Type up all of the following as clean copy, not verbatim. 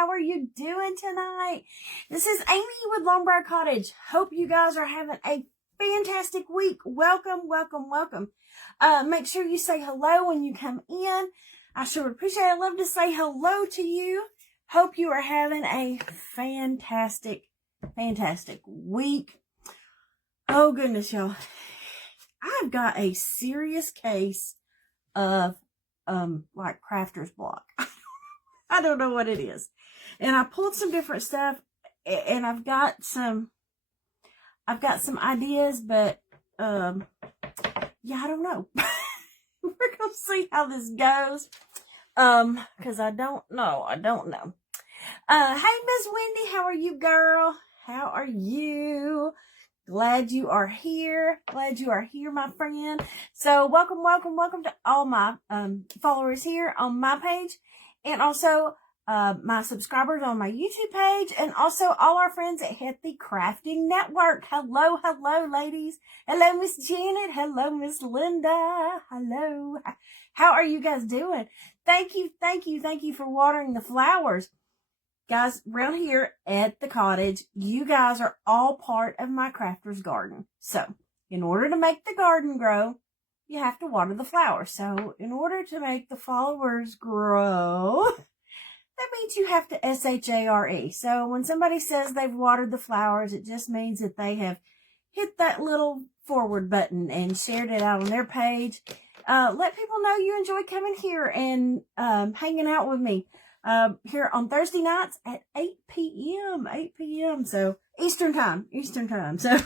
How are you doing tonight? This is Amy with Long Briar Cottage. Hope you guys are having a fantastic week. Welcome, welcome, welcome. Make sure you say hello when you come in. I sure would appreciate it. I'd love to say hello to you. Hope you are having a fantastic, fantastic week. Oh, goodness, y'all. I've got a serious case of, like crafter's block. I don't know what it is. And I pulled some different stuff, and I've got some ideas, but, yeah, I don't know. We're going to see how this goes. Cause I don't know. Hey, Miss Wendy, how are you, girl? How are you? Glad you are here. Glad you are here, my friend. So welcome, welcome, welcome to all my followers here on my page, and also my subscribers on my YouTube page, and also all our friends at Get Crafty Network. Hello, hello, ladies. Hello, Miss Janet. Hello, Miss Linda. Hello. How are you guys doing? Thank you for watering the flowers. Guys, around here at the cottage, you guys are all part of my crafter's garden. So, in order to make the garden grow, you have to water the flowers. So, in order to make the flowers grow, that means you have to share. So, when somebody says they've watered the flowers, it just means that they have hit that little forward button and shared it out on their page. Let people know you enjoy coming here and hanging out with me. Here on Thursday nights at 8 p.m. So, Eastern time. So,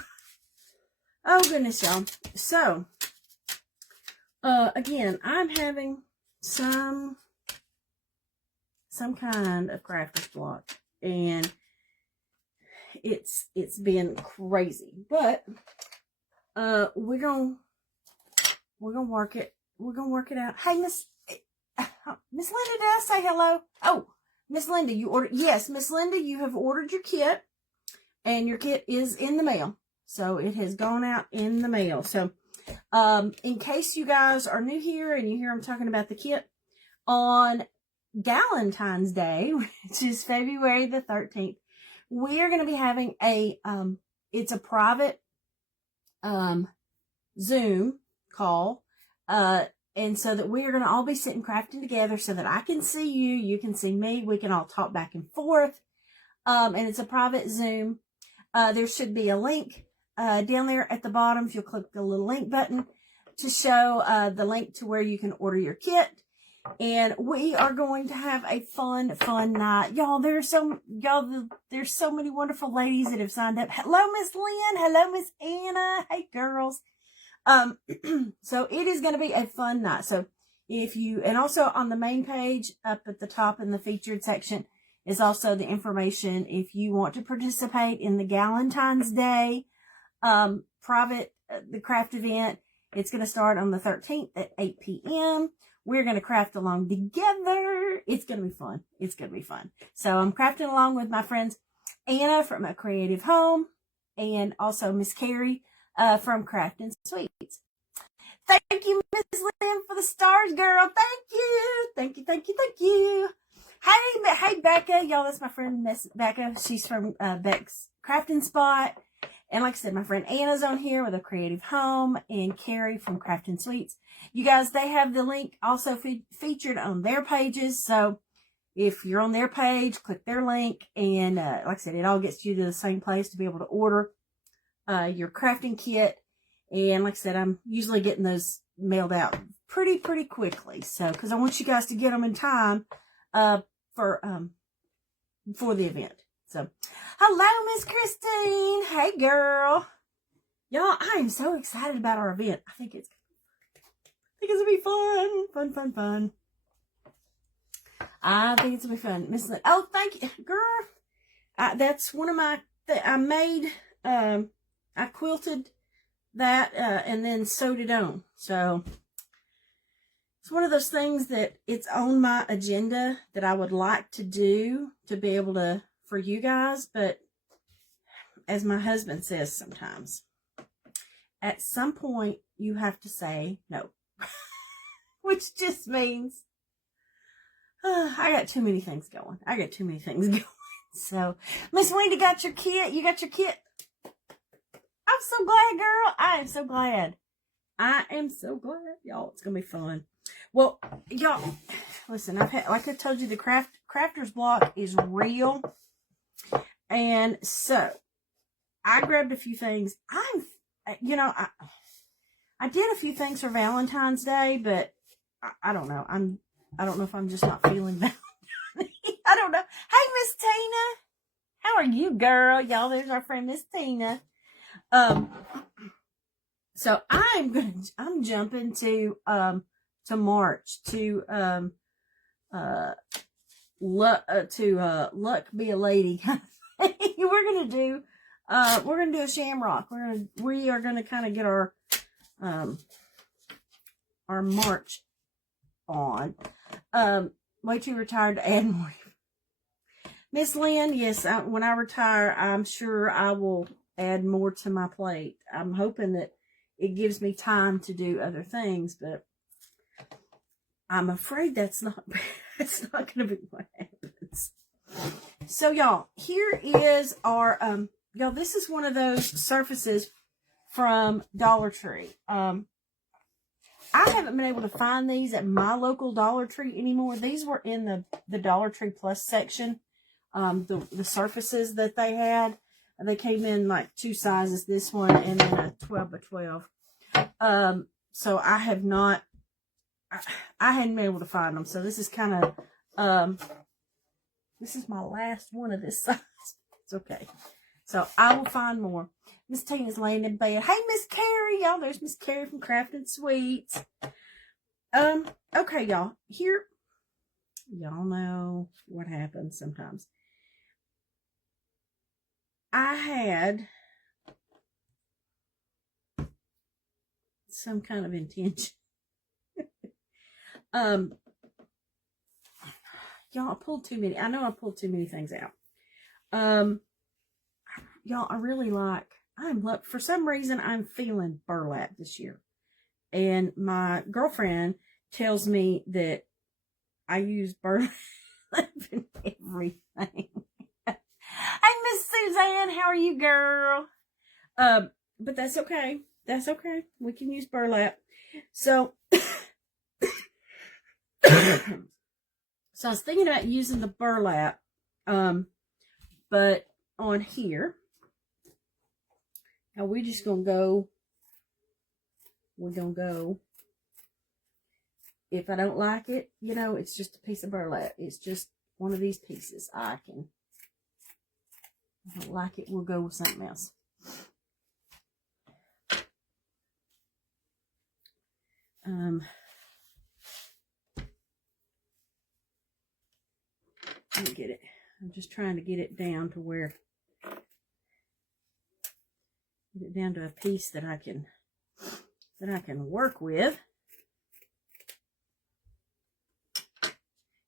oh goodness, y'all. So, again, I'm having some kind of crafter's block, and it's been crazy, but, we're gonna work it. We're gonna work it out. Hey, Miss Linda, did I say hello? Oh, Miss Linda, you ordered. Yes, Miss Linda, you have ordered your kit, and your kit is in the mail. So it has gone out in the mail. So, in case you guys are new here and you hear I'm talking about the kit, on Galentine's Day, which is February the 13th, we are going to be having it's a private, Zoom call, and so that we are going to all be sitting crafting together so that I can see you, you can see me, we can all talk back and forth. And it's a private Zoom. There should be a link down there at the bottom. If you'll click the little link button to show the link to where you can order your kit. And we are going to have a fun night. Y'all, there's so many wonderful ladies that have signed up. Hello, Miss Lynn. Hello, Miss Anna. Hey, girls. So it is going to be a fun night. So and also on the main page up at the top in the featured section is also the information if you want to participate in the Galentine's Day, private, the craft event. It's going to start on the 13th at 8 p.m. We're going to craft along together. It's going to be fun. It's going to be fun. So I'm crafting along with my friends Anna from A Creative Home, and also Miss Carrie from Craft and Sweets. Thank you, Miss Lynn, for the stars, girl. Thank you. Hey, Becca. Y'all, that's my friend, Miss Becca. She's from Beck's Crafting Spot. And like I said, my friend Anna's on here with A Creative Home, and Carrie from Craft and Sweets. You guys, they have the link also featured on their pages. So if you're on their page, click their link. And like I said, it all gets you to the same place to be able to order your crafting kit. And like I said, I'm usually getting those mailed out pretty quickly. So, because I want you guys to get them in time for the event. So, hello, Miss Christine. Hey, girl. Y'all, I am so excited about our event. I think it's gonna be fun. I think it's gonna be fun. Miss Lynn. Oh, thank you, girl. That's one of my. I made. I quilted that and then sewed it on. So it's one of those things that it's on my agenda that I would like to do to be able to for you guys, but as my husband says sometimes, at some point you have to say no. Which just means I got too many things going. I got too many things going. So, Miss Wendy got your kit. You got your kit. I'm so glad, girl. I am so glad. I am so glad. Y'all, it's going to be fun. Well, y'all, listen, I've had, like I told you, the crafter's block is real. And so, I grabbed a few things. I did a few things for Valentine's Day, but I don't know. I don't know if I'm just not feeling that. I don't know. Hey, Miss Tina. How are you, girl? Y'all, there's our friend, Miss Tina. So I'm jumping to March to Luck Be a Lady. We're gonna do a Shamrock. We are gonna kind of get our March on. Way too retired to add more. Miss Lynn, yes, when I retire, I'm sure I will add more to my plate. I'm hoping that it gives me time to do other things, but I'm afraid that's not going to be what happens. So, y'all, here is our, y'all, this is one of those surfaces from Dollar Tree. I haven't been able to find these at my local Dollar Tree anymore. These were in the Dollar Tree Plus section. The surfaces that they had, they came in like 2 sizes, this one and then a 12 by 12. So I hadn't been able to find them. So this is kind of, this is my last one of this size. It's okay. So I will find more. Miss Tina's laying in bed. Hey, Miss Carrie, y'all. There's Miss Carrie from Crafted Sweets. Okay, y'all. Here, y'all know what happens sometimes. I had some kind of intention. Y'all, I pulled too many. I know I pulled too many things out. Y'all, I really like, for some reason, I'm feeling burlap this year. And my girlfriend tells me that I use burlap in everything. Hey, Miss Suzanne, how are you, girl? But that's okay. That's okay. We can use burlap. So, so I was thinking about using the burlap, but on here, now we're just going to go, if I don't like it, you know, it's just a piece of burlap. It's just one of these pieces. If I don't like it, we'll go with something else. Let me get it. I'm just trying to get it down to where, get it down to a piece that I can work with.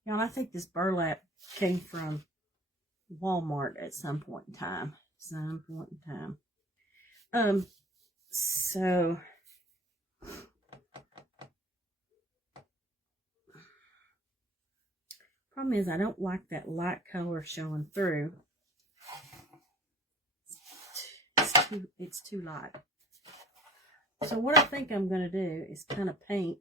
Y'all, I think this burlap came from Walmart at some point in time. So problem is I don't like that light color showing through. It's too light. So what I think I'm going to do is kind of paint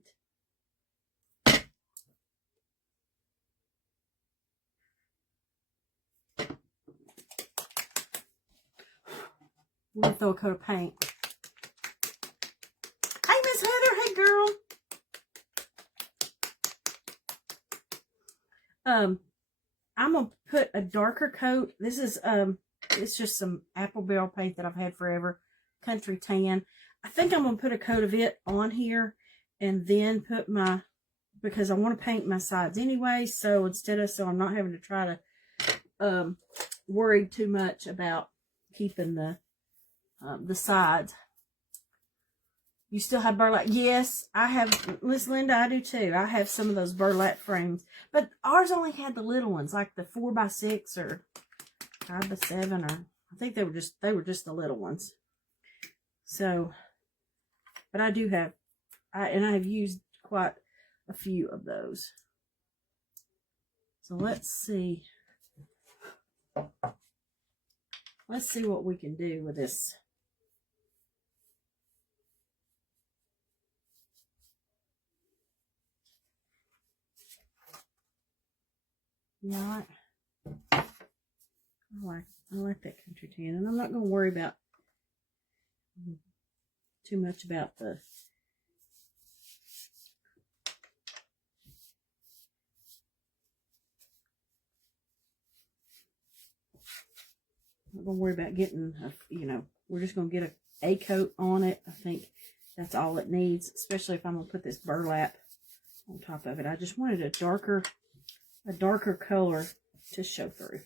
we're going to throw a coat of paint. Hey, Miss Heather. Hey, girl. I'm going to put a darker coat. This is, it's just some apple barrel paint that I've had forever. Country Tan. I think I'm going to put a coat of it on here and then put because I want to paint my sides anyway. So so I'm not having to try to, worry too much about keeping the sides. You still have burlap? Yes, I have. Miss Linda, I do too. I have some of those burlap frames, but ours only had the little ones, like the 4x6 or 5x7, or I think they were just the little ones. So, but I do have, I have used quite a few of those. So let's see. Let's see what we can do with this. Yeah, I like that country tan, and I'm not going to worry about too much about the I'm not going to worry about getting we're just going to get a coat on it. I think that's all it needs, especially if I'm going to put this burlap on top of it. I just wanted a darker color to show through.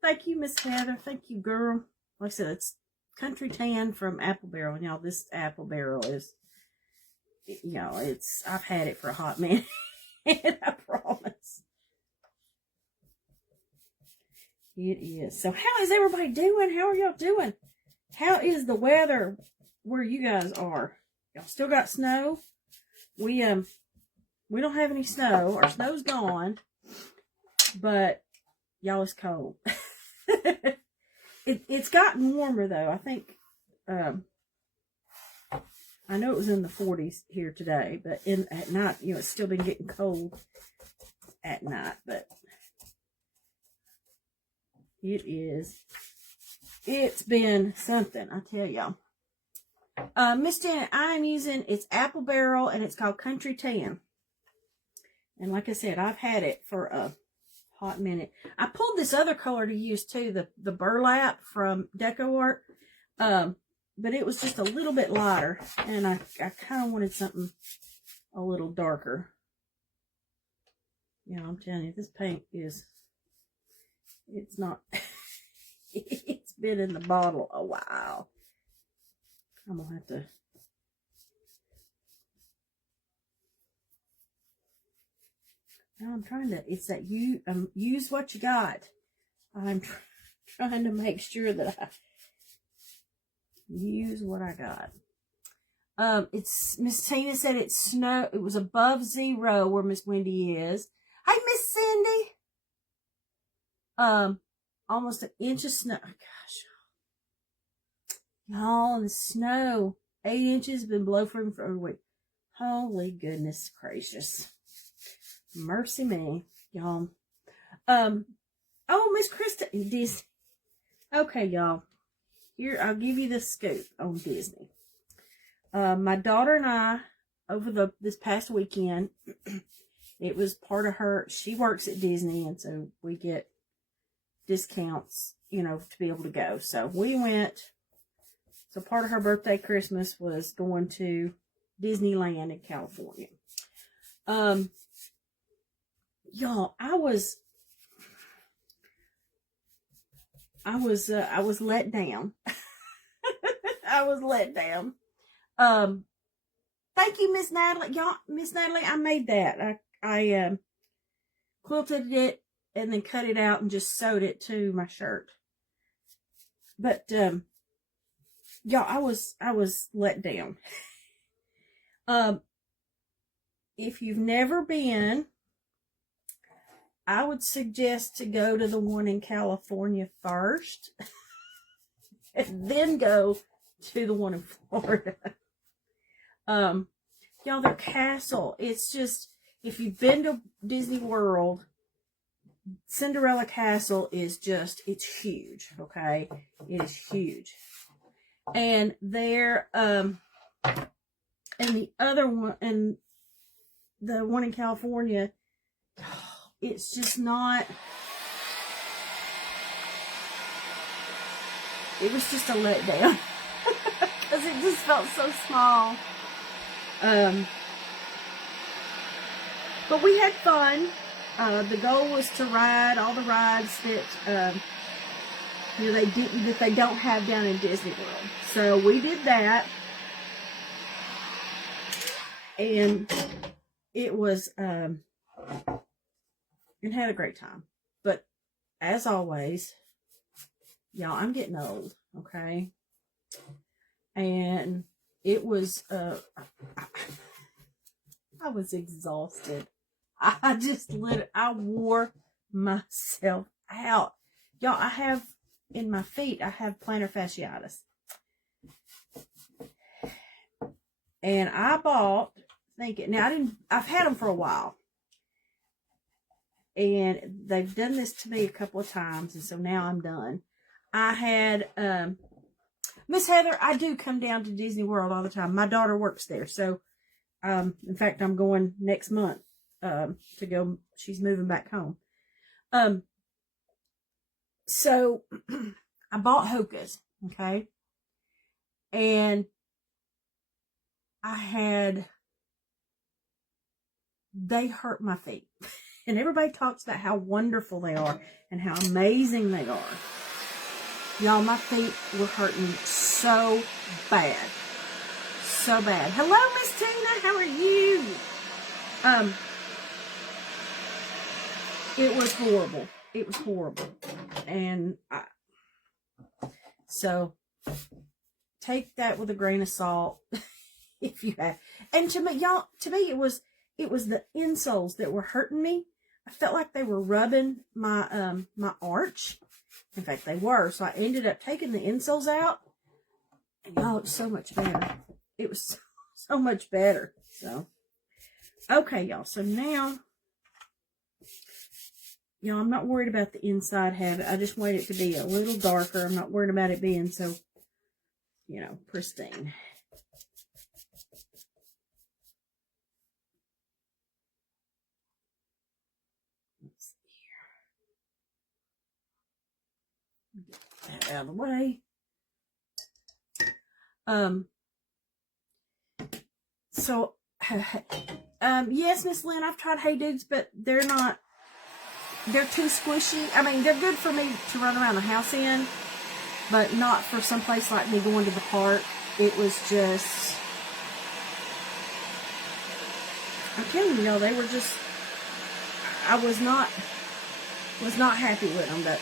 Thank you, Miss Heather. Thank you, girl. Like I said, it's country tan from Apple Barrel. And y'all, this Apple Barrel is, I've had it for a hot minute. I promise. It is. So how is everybody doing? How are y'all doing? How is the weather where you guys are? Y'all still got snow? We don't have any snow. Our snow's gone. But y'all, it's cold. It's gotten warmer though. I think I know it was in the 40s here today, but at night, it's still been getting cold at night, but it's been something, I tell y'all. Miss Janet, I'm using, it's Apple Barrel, and it's called Country Tan. And like I said, I've had it for a hot minute. I pulled this other color to use too, the burlap from Decor, but it was just a little bit lighter, and I kind of wanted something a little darker. I'm telling you, this paint it's not, it's been in the bottle a while. I'm gonna have to. Now I'm trying to, it's that use what you got. I'm trying to make sure that I use what I got. It's, Miss Tina said it was above 0 where Miss Wendy is. Hey, Miss Cindy. Almost an inch of snow. Oh, gosh. Y'all, the snow. 8 inches been blowing for a week. Holy goodness gracious. Mercy me, y'all. Oh, Miss Krista, Disney. Okay, y'all. Here, I'll give you the scoop on Disney. My daughter and I, over this past weekend, it was part of her, she works at Disney, and so we get discounts, to be able to go. So we went, so part of her birthday Christmas was going to Disneyland in California. Y'all, I was let down. I was let down. Thank you, Miss Natalie. Y'all, Miss Natalie, I made that. I quilted it and then cut it out and just sewed it to my shirt. But y'all, I was let down. If you've never been, I would suggest to go to the one in California first, and then go to the one in Florida. Y'all, their castle, it's just, if you've been to Disney World, Cinderella Castle is just, it's huge, okay? It is huge. And there, and the other one, and the one in California, it's just not, it was just a letdown. Because it just felt so small. But we had fun. The goal was to ride all the rides that, they don't have down in Disney World. So we did that. And it was, and had a great time. But as always, y'all, I'm getting old, okay? And it was, I was exhausted. I just I wore myself out. Y'all, I have, in my feet, I have plantar fasciitis. And I bought, thinking, now I've had them for a while. And they've done this to me a couple of times, and so now I'm done. I had, Miss Heather, I do come down to Disney World all the time. My daughter works there, so, in fact, I'm going next month, to go, she's moving back home. So, I bought Hoka's, okay? And they hurt my feet. And everybody talks about how wonderful they are and how amazing they are. Y'all, my feet were hurting so bad. So bad. Hello, Miss Tina. How are you? It was horrible. It was horrible. And so take that with a grain of salt if you have. And to me, y'all, it was the insoles that were hurting me. I felt like they were rubbing my my arch. In fact, they were. So I ended up taking the insoles out. And y'all, it was so much better. It was so much better. So, okay, y'all. So now, y'all, I'm not worried about the inside habit. I just want it to be a little darker. I'm not worried about it being so, you know, pristine. Get that out of the way. So, yes, Miss Lynn, I've tried Hey Dudes, but they're too squishy. I mean, they're good for me to run around the house in, but not for some place like me going to the park. It was just, I'm telling you, y'all, they were just, I was not happy with them, but,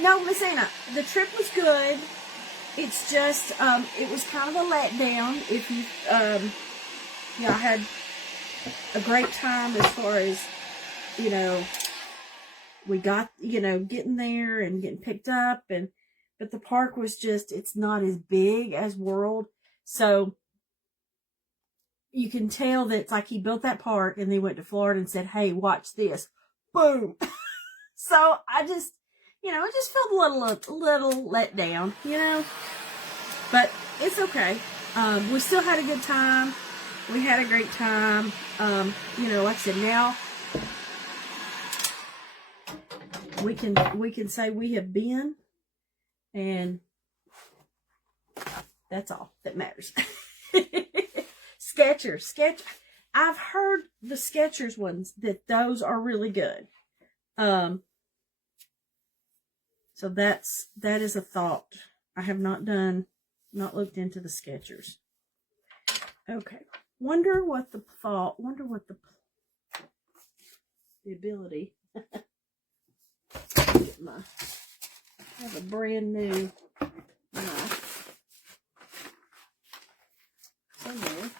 no, Miss Anna, the trip was good. It's just, it was kind of a letdown. If you, you know, I had a great time as far as, you know, we got, you know, getting there and getting picked up, but the park was just, it's not as big as World. So you can tell that it's like he built that park and they went to Florida and said, hey, watch this. Boom. So I just, you know, I just felt a little let down, you know, but it's okay. We still had a good time. We had a great time. You know, like I said, now we can say we have been, and that's all that matters. Skechers. I've heard the Skechers ones, that those are really good. So that is a thought. I have not looked into the Skechers. Okay. Wonder what the ability. I have a brand new knife somewhere.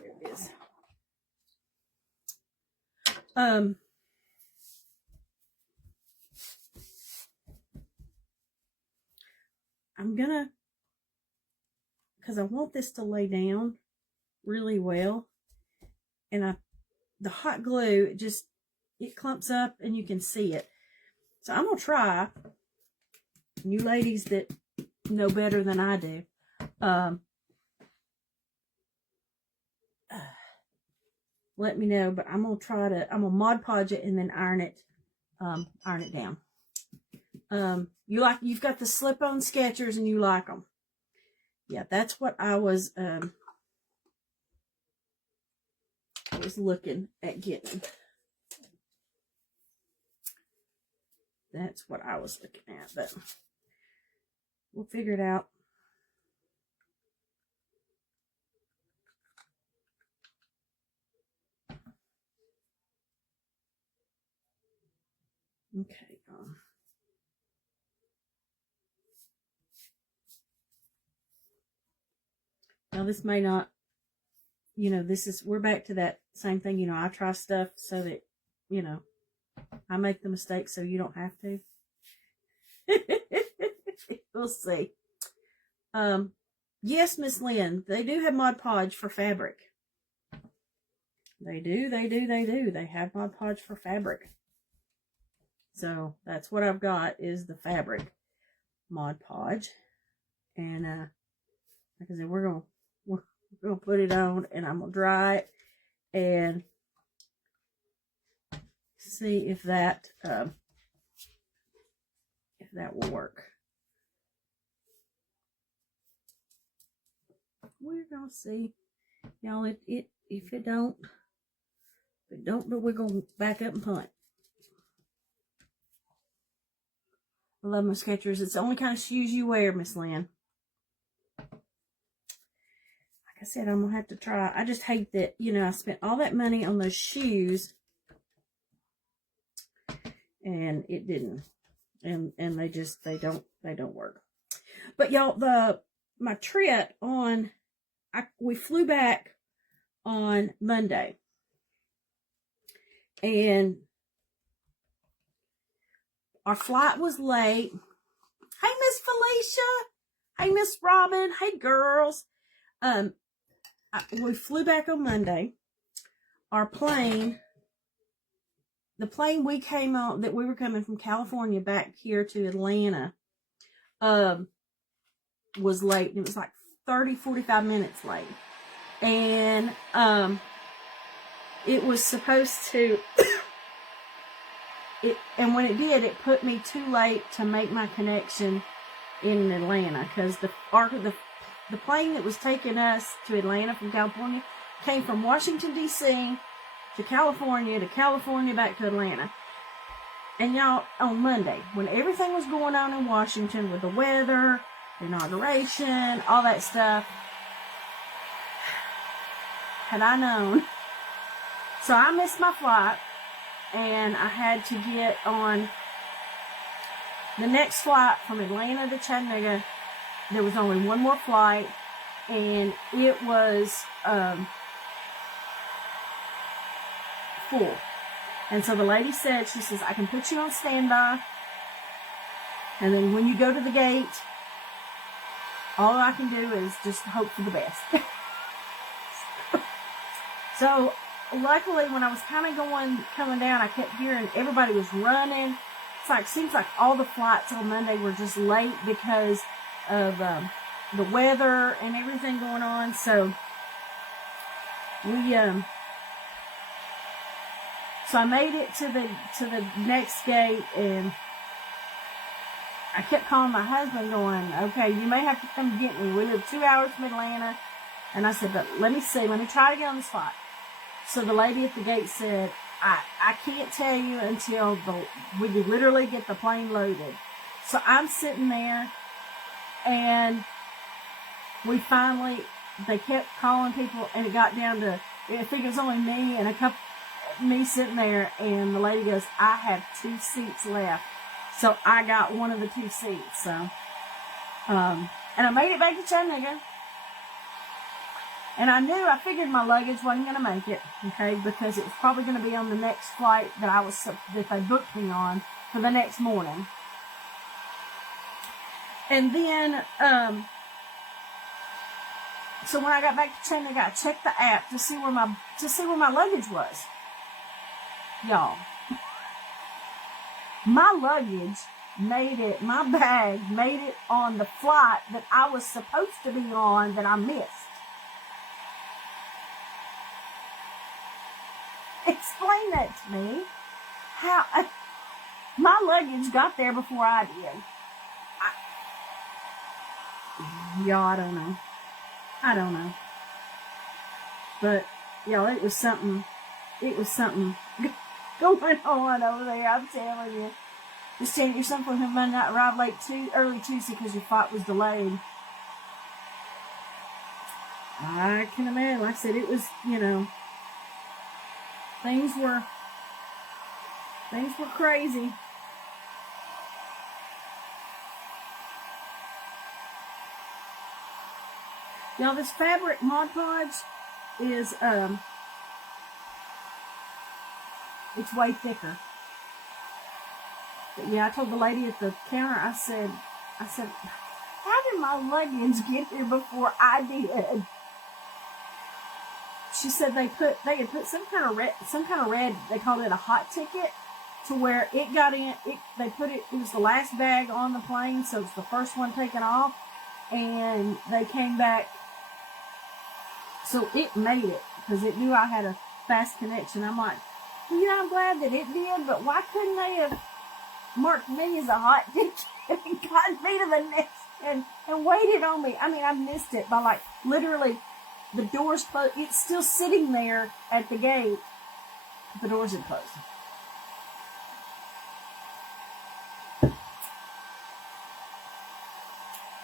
There it is. I'm gonna, because I want this to lay down really well, and the hot glue, it clumps up and you can see it. So I'm gonna try. You ladies that know better than I do, let me know. But I'm gonna Mod Podge it and then iron it down. You've got the slip-on Skechers and you like them. Yeah, that's what I was looking at getting. That's what I was looking at, but we'll figure it out. Okay. Now this may not, we're back to that same thing. I try stuff so that, I make the mistake so you don't have to. We'll see. Yes, Miss Lynn, they do have Mod Podge for fabric. They do. They have Mod Podge for fabric. So that's what I've got is the fabric Mod Podge. And like I said, we're gonna put it on and I'm gonna dry it and see if that will work. We're gonna see, y'all. If it don't, but we're gonna back up and punt. I love my Skechers. It's the only kind of shoes you wear, Miss Lynn. Like I said, I'm gonna have to try. I just hate that, I spent all that money on those shoes and it didn't. And they don't work. But y'all, my trip on, we flew back on Monday. And our flight was late. Hey, Miss Felicia. Hey, Miss Robin. Hey, girls. We flew back on Monday. Our plane, the plane we came on, that we were coming from California back here to Atlanta, was late. It was like 45 minutes late. And it was supposed to, and when it did, it put me too late to make my connection in Atlanta, because the plane that was taking us to Atlanta from California came from Washington, D.C. to California back to Atlanta. And y'all, on Monday, when everything was going on in Washington with the weather, inauguration, all that stuff, had I known. So I missed my flight, and I had to get on the next flight from Atlanta to Chattanooga. There was only one more flight, and it was full. And so the lady said, she says, I can put you on standby, and then when you go to the gate, all I can do is just hope for the best. So luckily, when I was kind of coming down, I kept hearing everybody was running. Seems like all the flights on Monday were just late because of the weather and everything going on. So so I made it to the next gate, and I kept calling my husband going, okay, you may have to come get me. We live 2 hours from Atlanta. And I said, but let me try to get on this flight. So the lady at the gate said, I can't tell you until we literally get the plane loaded. So I'm sitting there, and they kept calling people, and it got down to, I think it was only me and me sitting there, and the lady goes, I have 2 seats left. So I got one of the 2 seats. So, and I made it back to Chattanooga. And I figured my luggage wasn't going to make it, okay, because it was probably going to be on the next flight that they booked me on for the next morning. And then, so when I got back to Chattanooga, I checked the app to see where my luggage was. Y'all, my luggage my bag made it on the flight that I was supposed to be on that I missed. Explain that to me. How my luggage got there before I did. I don't know. But y'all, it was something going on over there. I'm telling you. Just telling you something. You might not arrive early Tuesday because your flight was delayed. I can imagine. Like I said, it was, things were crazy. Y'all, this fabric Mod Podge is, it's way thicker. But yeah, I told the lady at the counter, I said, how did my leggings get here before I did? She said they had put some kind of red, they called it a hot ticket, to where it got in, it was the last bag on the plane, so it's the first one taken off, and they came back, so it made it, because it knew I had a fast connection. I'm like, well, you know, I'm glad that it did, but why couldn't they have marked me as a hot ticket and gotten me to the next and waited on me? I mean, I missed it by like literally the doors closed. It's still sitting there at the gate. The doors had closed.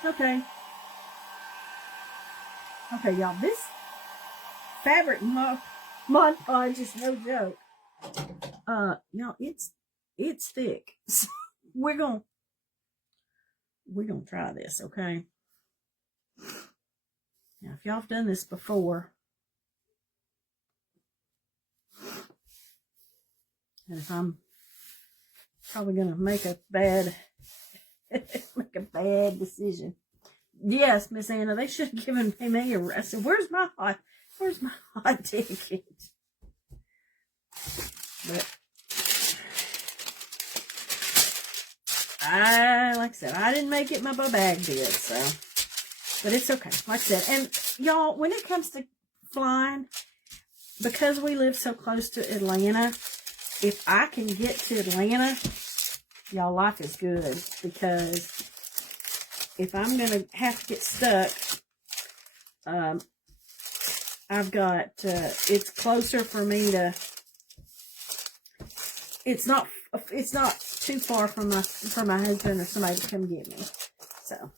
Okay. Okay, y'all. This fabric Mod Podge is no joke. Y'all, it's thick. So we're gonna try this, okay? Now, if y'all have done this before, and if I'm probably gonna make a bad decision. Yes, Miss Anna, they should have given me a rest. I said, where's my hot ticket? But like I said, I didn't make it, my bag did, so. But it's okay, like I said. And y'all, when it comes to flying, because we live so close to Atlanta, if I can get to Atlanta, y'all, life is good. Because if I'm going to have to get stuck, I've got, it's closer for me to, it's not too far from my husband or somebody to come get me. So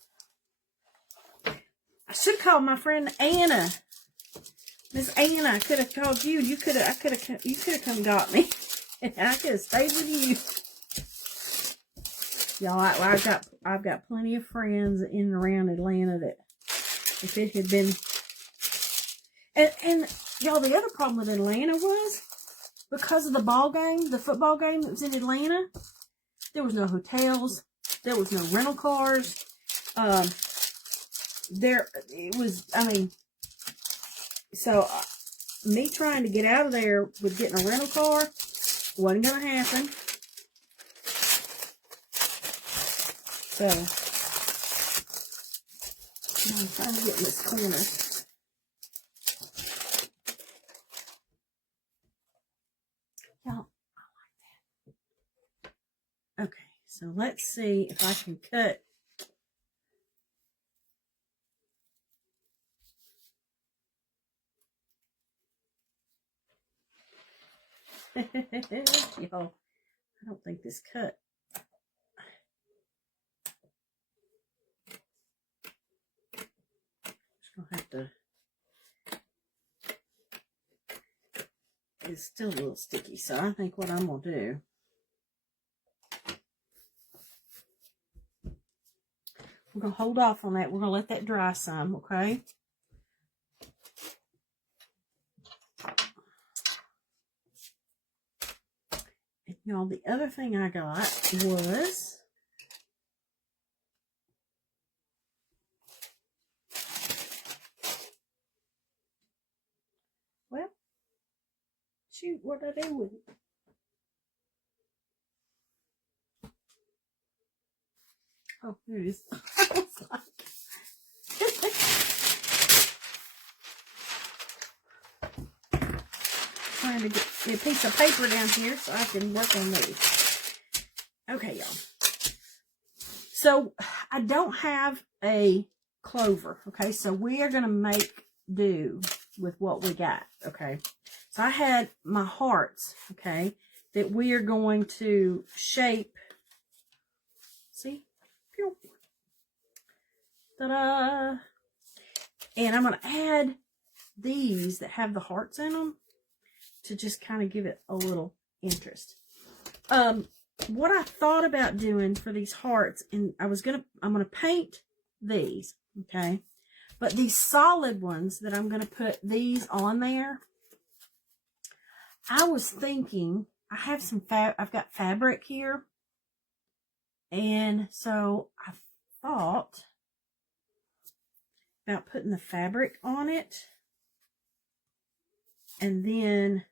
I should call my friend Anna. Miss Anna, I could have called you. You could have come got me. And I could have stayed with you. Y'all, I've got plenty of friends in and around Atlanta that if it had been, and y'all, the other problem with Atlanta was because of the football game that was in Atlanta, there was no hotels, there was no rental cars. So me trying to get out of there with getting a rental car wasn't going to happen. So, I'm trying to get in this corner. Y'all, I like that. Okay, so let's see if I can cut. Y'all, I don't think this cut. I'll have to, it's still a little sticky, so I think what I'm going to do, we're going to hold off on that. We're going to let that dry some, okay? And y'all, the other thing I got was, well, shoot, what did I do with it? Oh, there it is. Trying to get a piece of paper down here so I can work on these. Okay, y'all. So, I don't have a clover, okay? So, we are going to make do with what we got, okay? So, I had my hearts, okay, that we are going to shape. See? Ta-da! And I'm going to add these that have the hearts in them to just kind of give it a little interest. What I thought about doing for these hearts, and I'm going to paint these, okay? But these solid ones that I'm going to put these on there, I was thinking, I have some I've got fabric here. And so I thought about putting the fabric on it. And then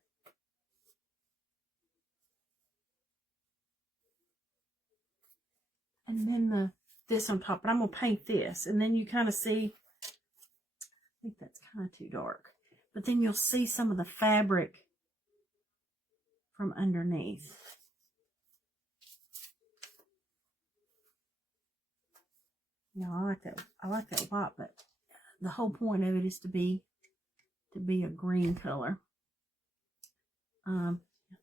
this on top. But I'm going to paint this. And then you kind of see, I think that's kind of too dark. But then you'll see some of the fabric from underneath. You know, I like that. I like that white, but the whole point of it is to be a green color.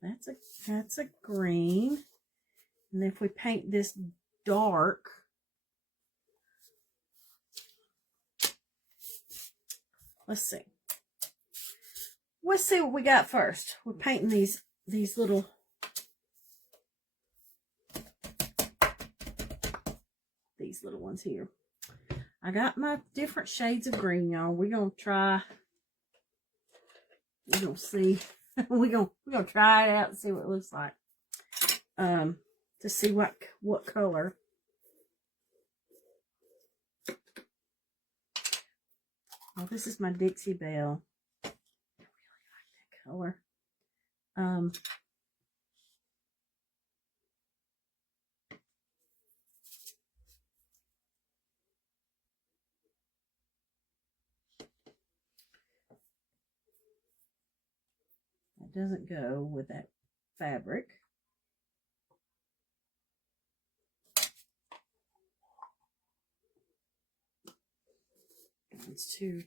That's a green. And if we paint this dark, let's see. Let's see what we got first. We're painting these little ones here. I got my different shades of green, y'all. We're gonna try. We're gonna see. we're gonna try it out and see what it looks like. To see what color. Oh, this is my Dixie Belle. I really like that color. That doesn't go with that fabric. Let's see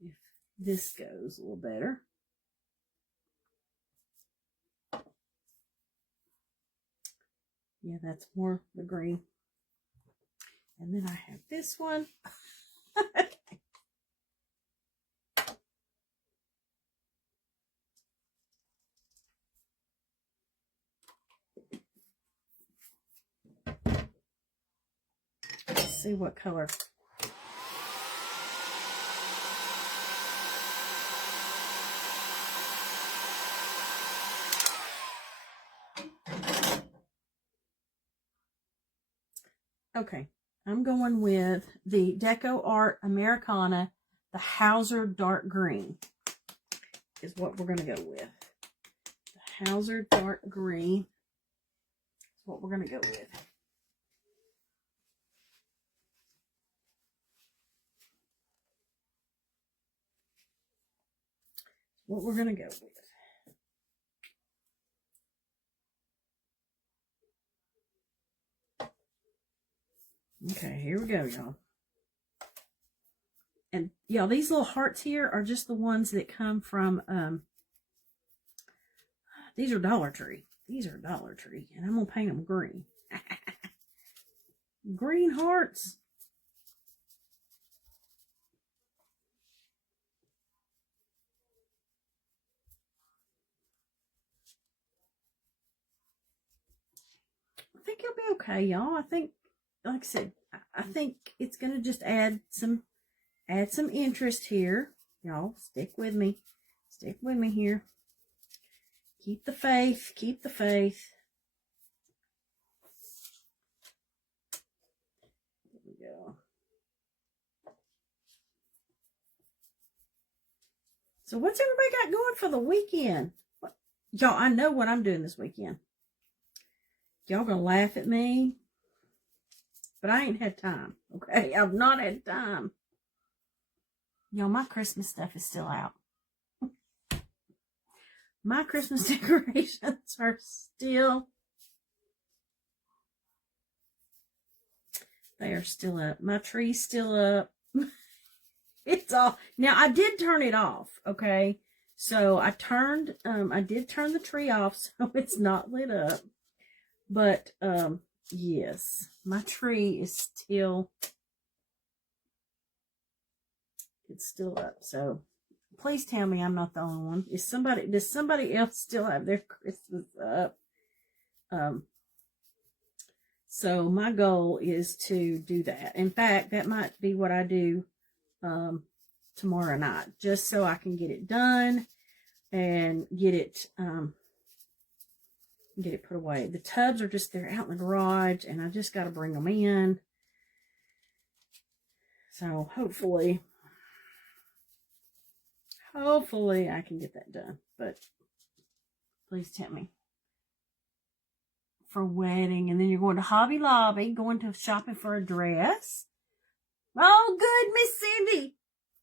if this goes a little better. Yeah, that's more the green. And then I have this one. Let's see what color. Okay, I'm going with the Deco Art Americana, the Hauser Dark Green is what we're going to go with. The Hauser Dark Green is what we're going to go with. What we're going to go with. Okay, here we go, y'all. And y'all, these little hearts here are just the ones that come from, these are Dollar Tree. These are Dollar Tree. And I'm going to paint them green. Green hearts. I think it'll be okay, y'all. I think, like I said, I think it's going to just add some interest here. Y'all, stick with me. Stick with me here. Keep the faith. Keep the faith. There we go. So what's everybody got going for the weekend? Y'all, I know what I'm doing this weekend. Y'all gonna laugh at me. But I ain't had time, okay? I've not had time. Y'all, my Christmas stuff is still out. My Christmas decorations are still... They are still up. My tree's still up. It's all... Now, I did turn it off, okay? So, I did turn the tree off so it's not lit up. But, yes, my tree is still, it's still up. So please tell me I'm not the only one. Does somebody else still have their Christmas up? So my goal is to do that. In fact, that might be what I do tomorrow night, just so I can get it done and get it put away. The tubs are just, they're out in the garage, and I just got to bring them in. So hopefully I can get that done. But please tell me. For wedding, and then you're going to Hobby Lobby, going to shopping for a dress. Oh, good, Miss Cindy.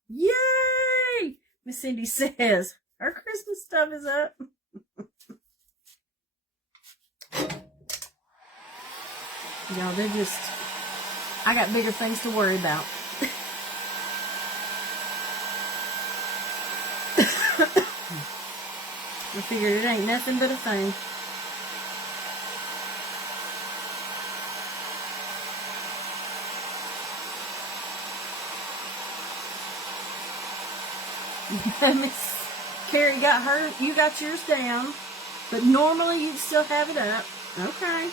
Yay! Miss Cindy says her Christmas stuff is up. Y'all, they're just, I got bigger things to worry about. I figured it ain't nothing but a thing. Miss Carrie got her, you got yours down, but normally you'd still have it up. Okay.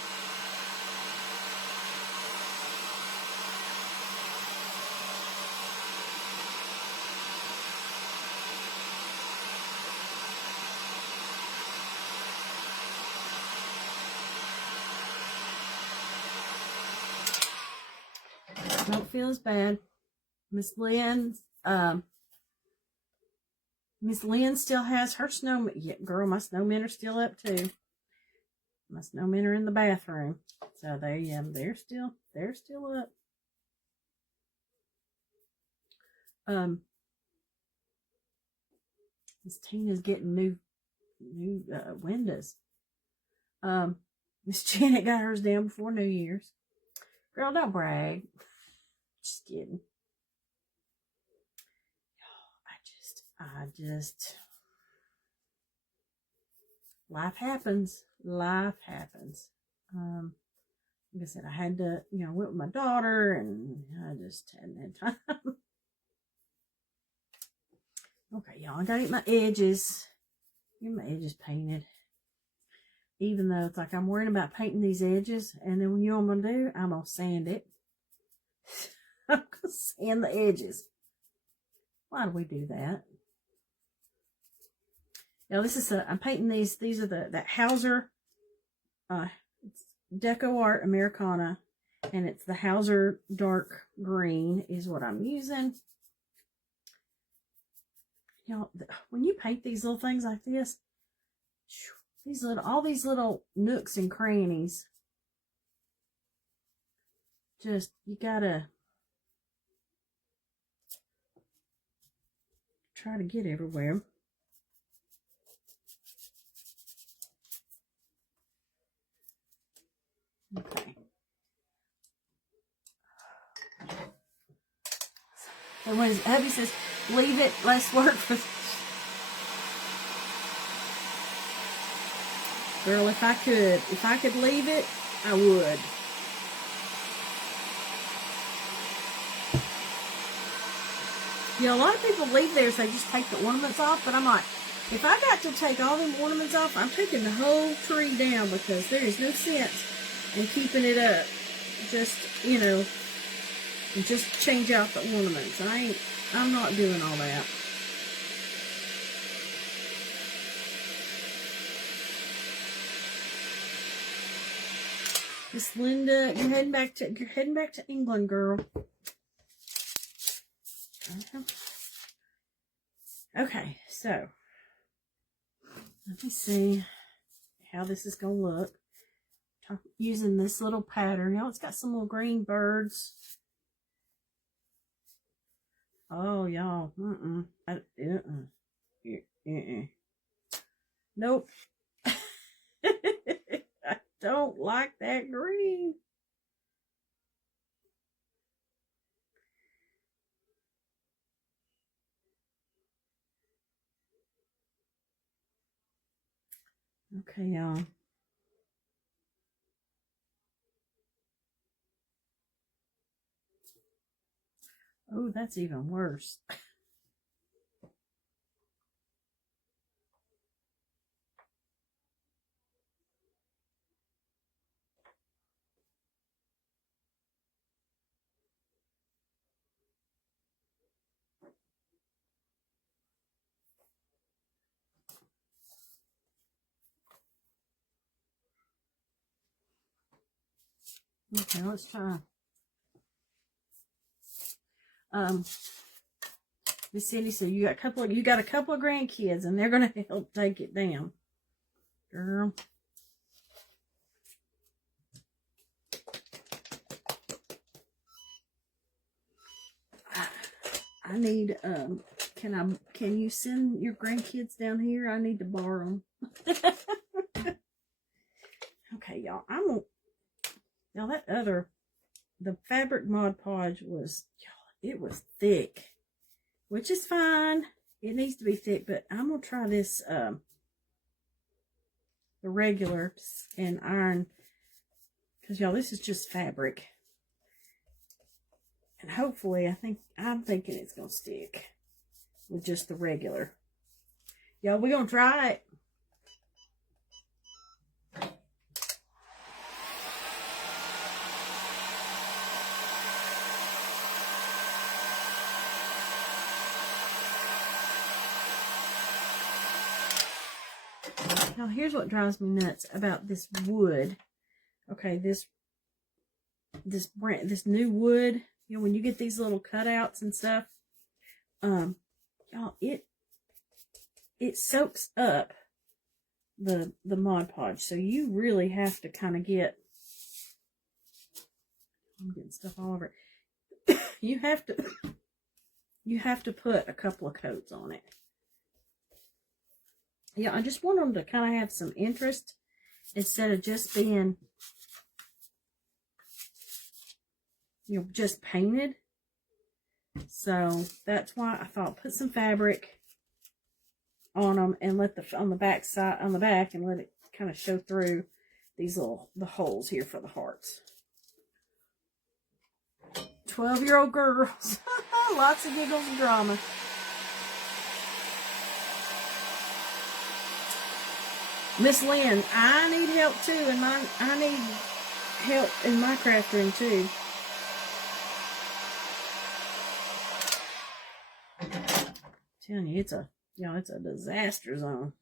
Don't feel as bad. Miss Lynn still has her snowmen. Yeah, girl, my snowmen are still up too. My snowmen are in the bathroom, so they're still up. Miss Tina's getting new windows. Miss Janet got hers down before New Year's. Girl, don't brag. Just kidding. I just, life happens. Like I said, I had to, went with my daughter, and I just hadn't had time. Okay, y'all, I gotta get my edges. Get my edges painted. Even though it's like I'm worrying about painting these edges, and then what I'm gonna do, I'm gonna sand it. I'm gonna sand the edges. Why do we do that? Now this is I'm painting these. These are that Hauser, it's Deco Art Americana, and it's the Hauser dark green is what I'm using. When you paint these little things like this, all these little nooks and crannies, just, you gotta try to get everywhere. Okay. And when hubby says, leave it, less work for... Girl, if I could leave it, I would. A lot of people leave theirs, they just take the ornaments off, but I'm like, if I got to take all them ornaments off, I'm taking the whole tree down, because there is no sense in keeping it up. Just, just change out the ornaments. I'm not doing all that. Miss Linda, you're heading back to England, girl. Okay, so let me see how this is gonna look. Using this little pattern. Now it's got some little green birds. Oh, y'all. Nope. I don't like that green. Okay, y'all. Oh, that's even worse. Okay, let's try. Miss Cindy said you got a couple of grandkids, and they're gonna help take it down, girl. I need can you send your grandkids down here? I need to borrow them. Okay, y'all. The fabric Mod Podge was, y'all, it was thick, which is fine. It needs to be thick, but I'm gonna try this the regular and iron, because y'all, this is just fabric. And hopefully, I'm thinking it's going to stick with just the regular. Y'all, we're going to try it. Now, here's what drives me nuts about this wood. Okay, this new wood. You know, when you get these little cutouts and stuff, y'all, it soaks up the Mod Podge, so you really have to kind of get. I'm getting stuff all over it. You have to put a couple of coats on it. Yeah, I just want them to kind of have some interest instead of just being, you know, just painted. So that's why I thought put some fabric on them and let on the back and let it kind of show through these the holes here for the hearts. 12-year-old girls. Lots of giggles and drama. Miss Lynn, I need help too, and I need help in my craft room too. I'm telling you, it's a disaster zone.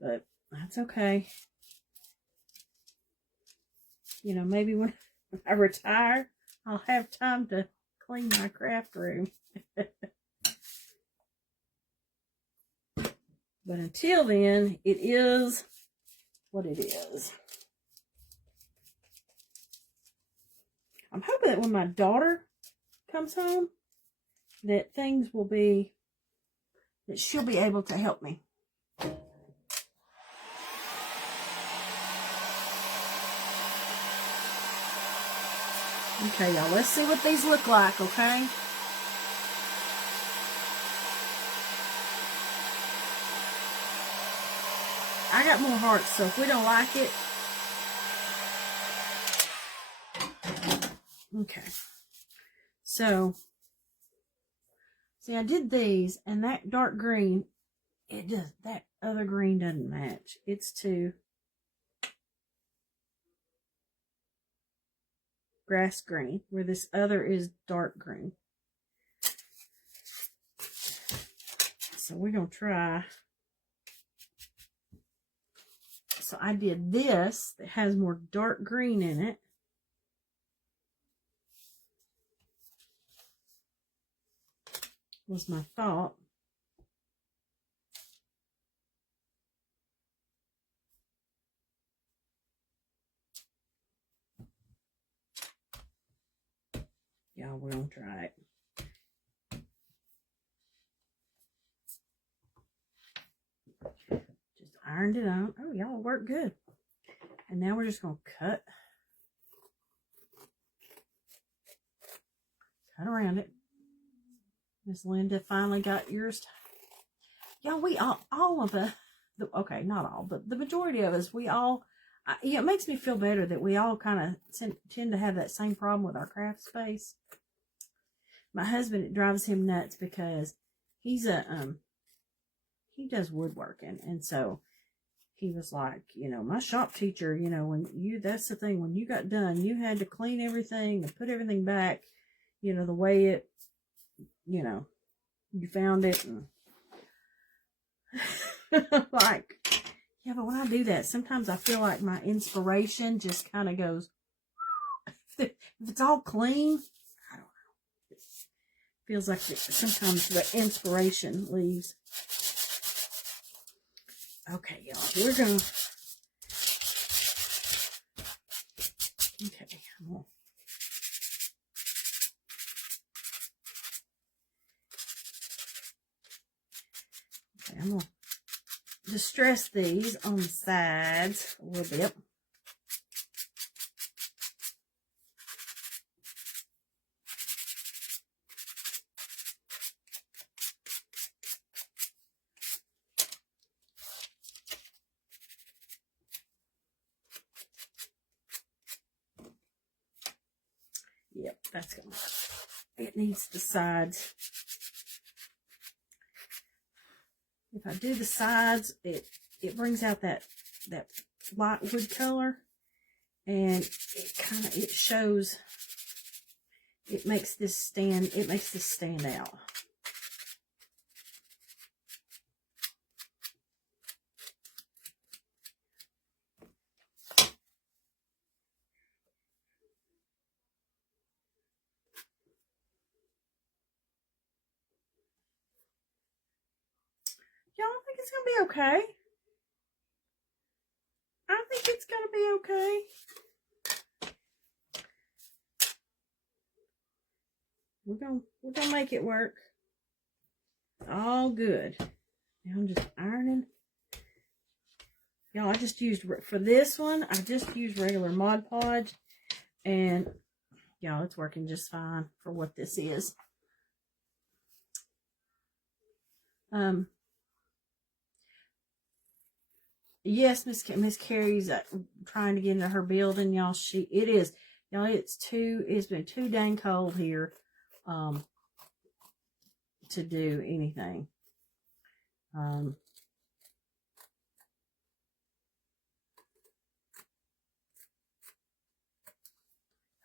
But that's okay. You know, maybe when I retire, I'll have time to clean my craft room. But until then, it is what it is. I'm hoping that when my daughter comes home, that she'll be able to help me. Okay, y'all, let's see what these look like, okay? I got more hearts, so if we don't like it. Okay. So, see, I did these, and that dark green, that other green doesn't match. It's too grass green, where this other is dark green. So we're going to try. So I did this that has more dark green in it. Was my thought. Yeah, we're going to try it. Just ironed it out. Oh, y'all work good. And now we're just going to cut around it. Miss Linda finally got yours. Y'all, we all of us, okay, not all, but the majority of us, we all, it makes me feel better that we all kind of tend to have that same problem with our craft space. My husband, it drives him nuts because he's he does woodworking, and so he was like, you know, my shop teacher, you know, that's the thing, when you got done, you had to clean everything and put everything back, you know, the way it, you know, you found it. And like, yeah, but when I do that, sometimes I feel like my inspiration just kind of goes if it's all clean, I don't know. It feels like sometimes the inspiration leaves. Okay, y'all, we're gonna. Okay, I'm gonna distress these on the sides a little bit. Yep, that's gonna. It needs the sides. If I do the sides, it brings out that light wood color, and it shows. It makes this stand. It makes this stand out. Y'all, I think it's gonna be okay. I think it's gonna be okay. We're gonna make it work. All good. Now I'm just ironing. Y'all, I just used, for this one, I just used regular Mod Podge, and y'all, it's working just fine for what this is. Yes, Miss Carrie's trying to get into her building, y'all. It's been too dang cold here, to do anything.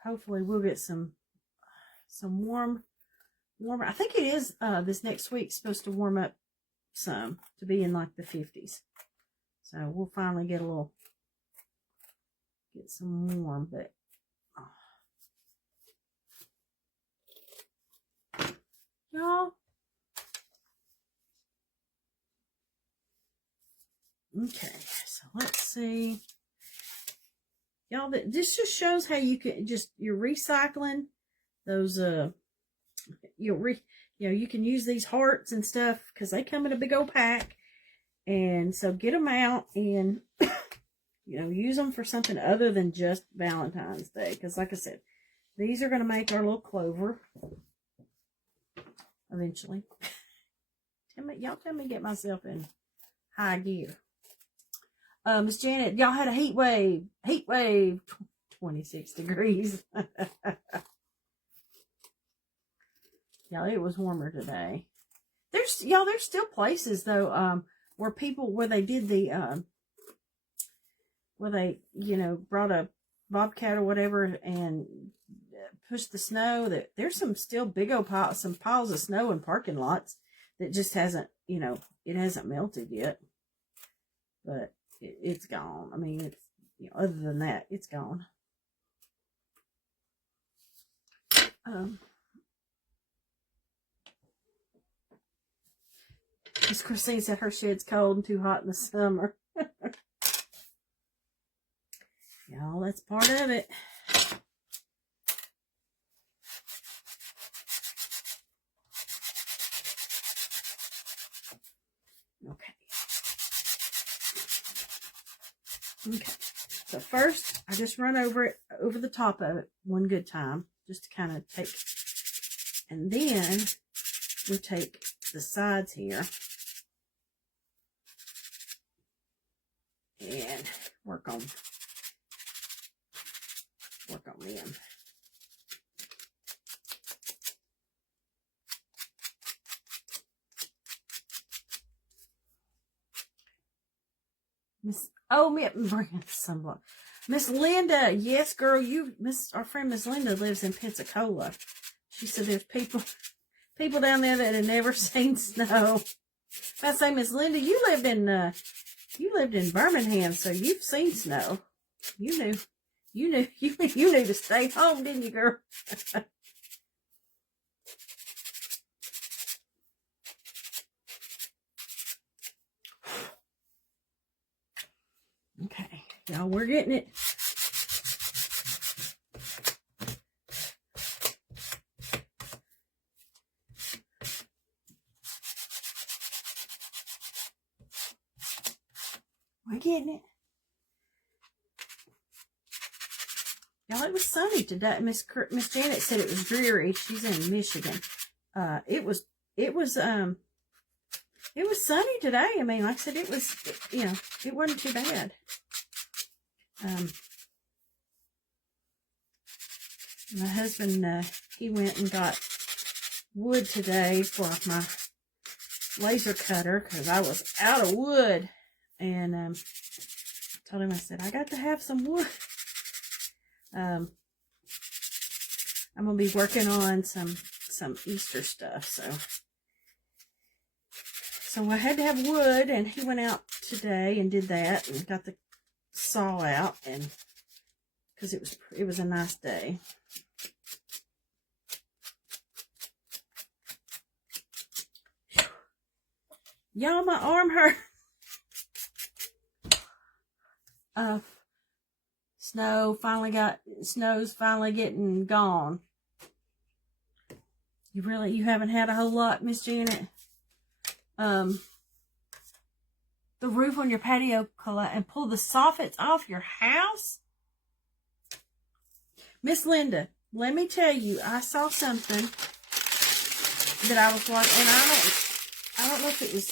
Hopefully we'll get some warmer. I think it is, this next week supposed to warm up some to be in like the 50s. So we'll finally get some warm, but y'all. Okay, so let's see. Y'all, this just shows how you can you're recycling those, you can use these hearts and stuff because they come in a big old pack. And so get them out and, use them for something other than just Valentine's Day. Because like I said, these are going to make our little clover eventually. Y'all tell me to get myself in high gear. Miss Janet, y'all had a heat wave, 26 degrees. Y'all, it was warmer today. There's still places though, where they did the, where they, brought a bobcat or whatever and pushed the snow, that there's still big old piles of snow in parking lots that just hasn't, it hasn't melted yet, but it's gone. I mean, it's, other than that, it's gone. Miss Christine said her shed's cold and too hot in the summer. Y'all, that's part of it. Okay. So first, I just run over the top of it one good time, just to kind of take, and then we take the sides here and work on them. Miss Linda, yes, girl, our friend Miss Linda lives in Pensacola. She said there's people down there that have never seen snow. I say, Miss Linda, you lived in Birmingham, so you've seen snow. You You knew you knew to stay home, didn't you, girl? Okay, y'all, we're getting it. We're getting it. Y'all, it was sunny today. Miss Janet said it was dreary. She's in Michigan. It was sunny today. I mean, like I said, it was, you know, it wasn't too bad. My husband, he went and got wood today for my laser cutter because I was out of wood. And told him, I said, I got to have some wood. I'm going to be working on some Easter stuff, so I had to have wood, and he went out today and did that and got the saw out, and because it was a nice day. Y'all, my arm hurt. Snow's finally getting gone. You haven't had a whole lot, Miss Janet. The roof on your patio and pull the soffits off your house. Miss Linda, let me tell you, I saw something that I was watching, and I don't know if it was,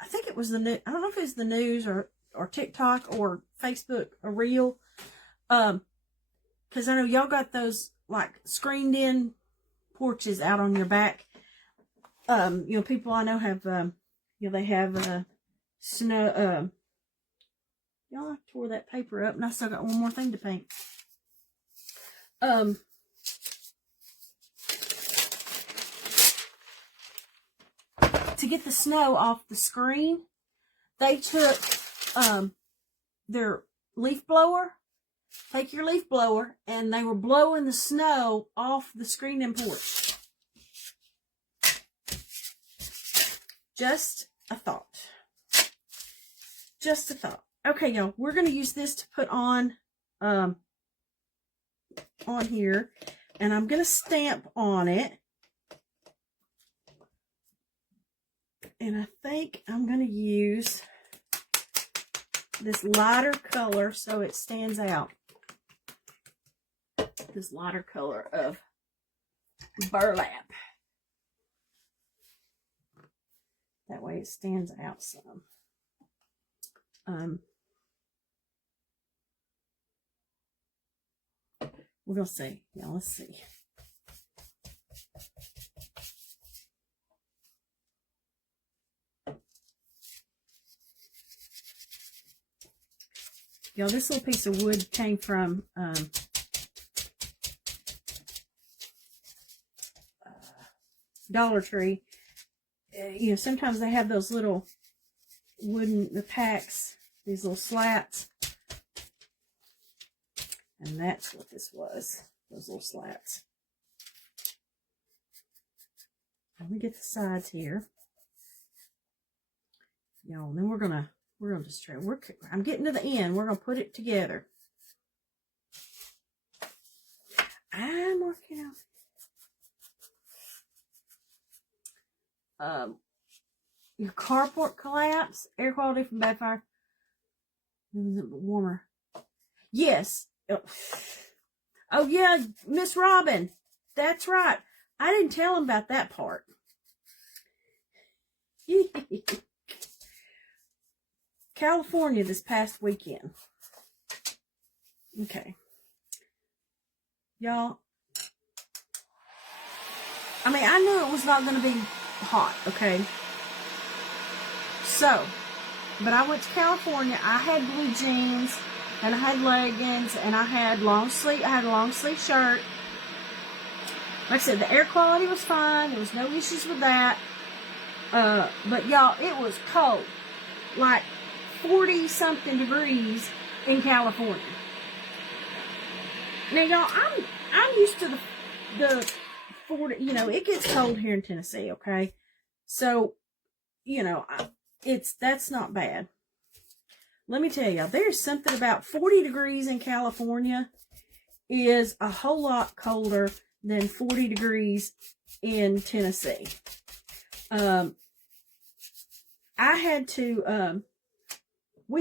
I think it was the news. I don't know if it was the news or TikTok or Facebook, a reel. Because I know y'all got those like screened in porches out on your back. You know, people I know have, you know, they have snow. Y'all tore that paper up, and I still got one more thing to paint. To get the snow off the screen, they took their leaf blower. Take your leaf blower, and they were blowing the snow off the screened in porch. Just a thought. Just a thought. Okay, y'all, we're going to use this to put on here, and I'm going to stamp on it. And I think I'm going to use this lighter color so it stands out. This lighter color of burlap. That way it stands out some. We're going to see. Yeah, let's see. Y'all, this little piece of wood came from Dollar Tree. You know, sometimes they have those little wooden packs, these little slats. And that's what this was, those little slats. Let me get the sides here. Y'all, and then we're gonna just try. I'm getting to the end. We're gonna put it together. I'm working out. Your carport collapse, air quality from bad fire. Warmer. Yes. Oh yeah, Miss Robin. That's right. I didn't tell him about that part. California this past weekend. Okay. Y'all, I mean, I knew it was not going to be hot, okay? So, but I went to California. I had blue jeans, and I had leggings, and I had a long sleeve shirt. Like I said, the air quality was fine. There was no issues with that. But y'all, it was cold. Like 40-something degrees in California. Now, y'all, I'm used to the 40, you know, it gets cold here in Tennessee, okay? So, you know, that's not bad. Let me tell y'all, there's something about 40 degrees in California is a whole lot colder than 40 degrees in Tennessee. We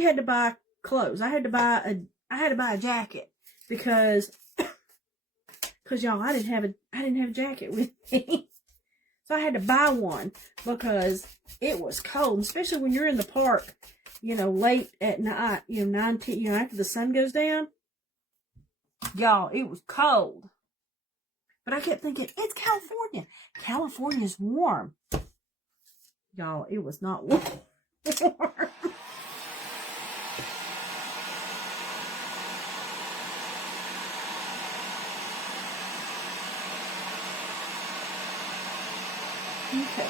had to buy clothes. I had to buy a jacket because y'all, I didn't have a jacket with me. So I had to buy one because it was cold, especially when you're in the park, you know, late at night, you know, 9, 10, you know, after the sun goes down. Y'all, it was cold. But I kept thinking, it's California. California's warm. Y'all, it was not warm. Okay.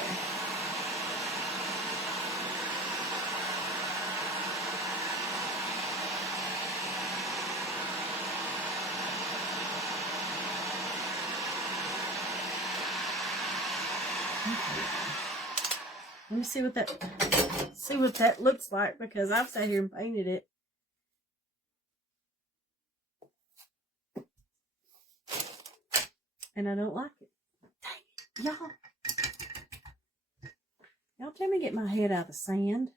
Let me see what that looks like, because I've sat here and painted it. And I don't like it. Dang it, y'all. Y'all tell me to get my head out of the sand.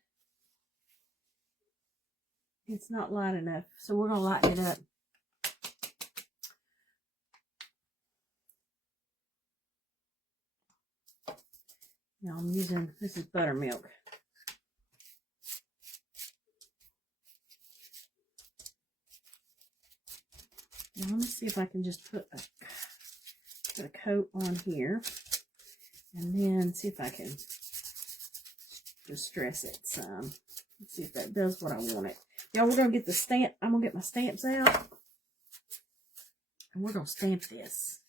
It's not light enough, so we're going to lighten it up. Now I'm using, this is buttermilk. Now let me see if I can just put a coat on here, and then see if I can just stress it some. Let's see if that does what I want it. Y'all, we're going to get the stamp. I'm going to get my stamps out, and we're going to stamp this.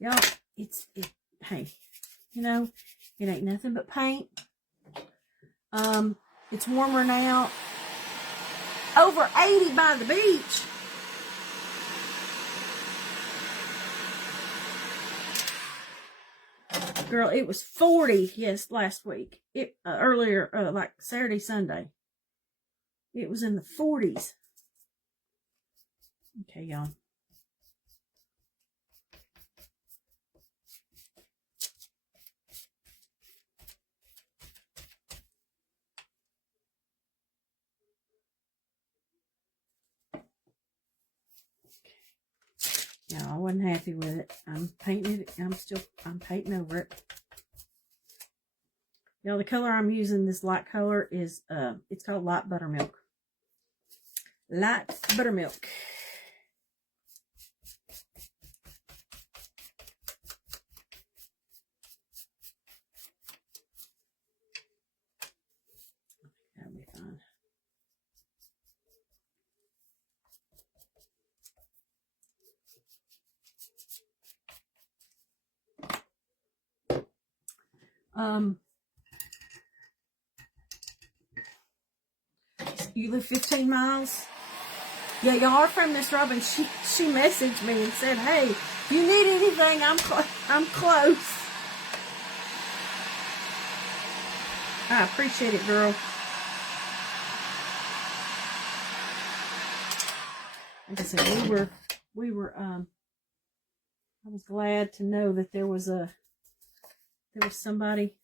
Y'all, hey, you know, it ain't nothing but paint. It's warmer now. Over 80 by the beach. Girl, it was 40, yes, last week. Earlier, like Saturday, Sunday. It was in the 40s. Okay, y'all. No, I wasn't happy with it. I'm painting it. I'm painting over it. Y'all, the color I'm using, this light color, is, it's called Light Buttermilk. Light Buttermilk. That'll be fine. You live 15 miles? Yeah, y'all, our friend Miss Robin, she messaged me and said, hey, if you need anything, I'm close. I appreciate it, girl. Like I said, we were I was glad to know that there was somebody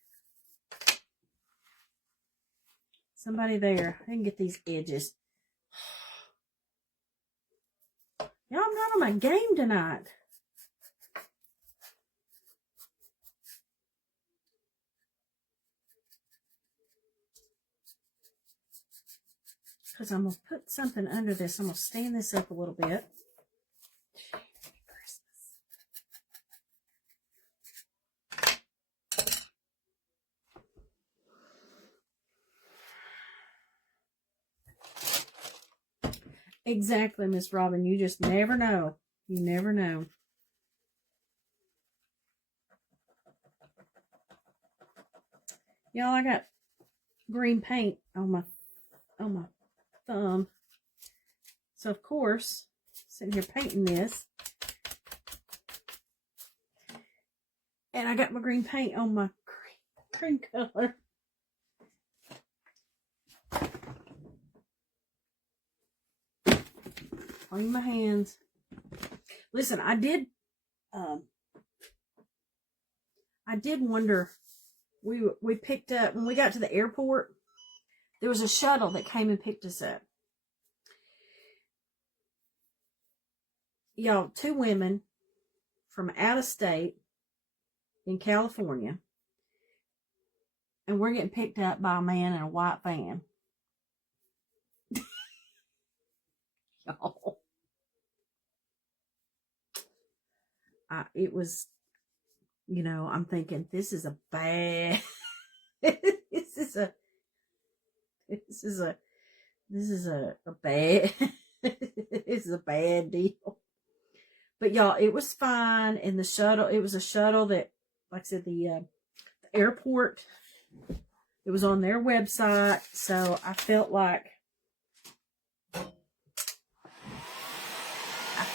there. I can get these edges. Y'all, I'm not on my game tonight. Because I'm going to put something under this. I'm going to stand this up a little bit. Exactly, Miss Robin. You just never know. You never know. Y'all, I got green paint on my thumb. So of course, sitting here painting this. And I got my green paint on my green color. Clean my hands. Listen, I did wonder, we picked up, when we got to the airport, there was a shuttle that came and picked us up. Y'all, 2 women from out of state in California, and we're getting picked up by a man in a white van. Y'all. It was, I'm thinking, this is a bad, this is a bad, this is a bad deal. But y'all, it was fine. And the shuttle, it was a shuttle that, like I said, the airport, it was on their website. So I felt like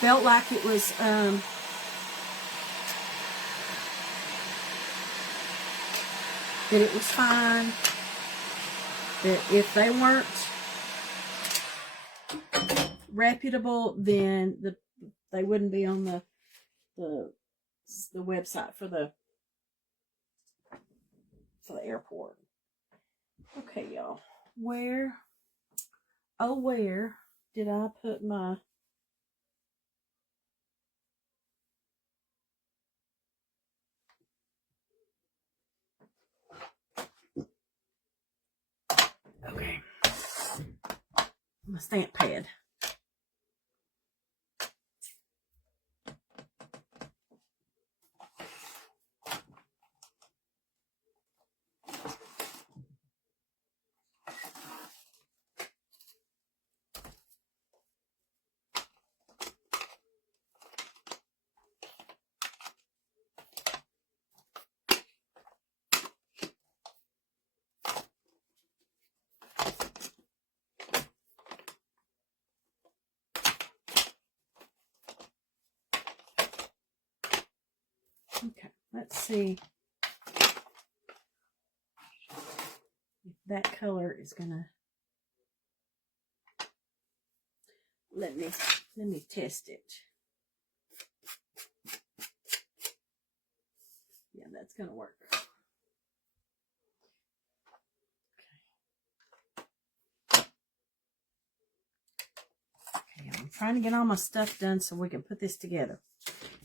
it was, that it was fine. That if they weren't reputable, then they wouldn't be on the website for the airport. Okay, y'all. Where did I put my my stamp pad? Okay, let's see if that color is gonna let me test it. Yeah, that's gonna work. Okay, I'm trying to get all my stuff done so we can put this together.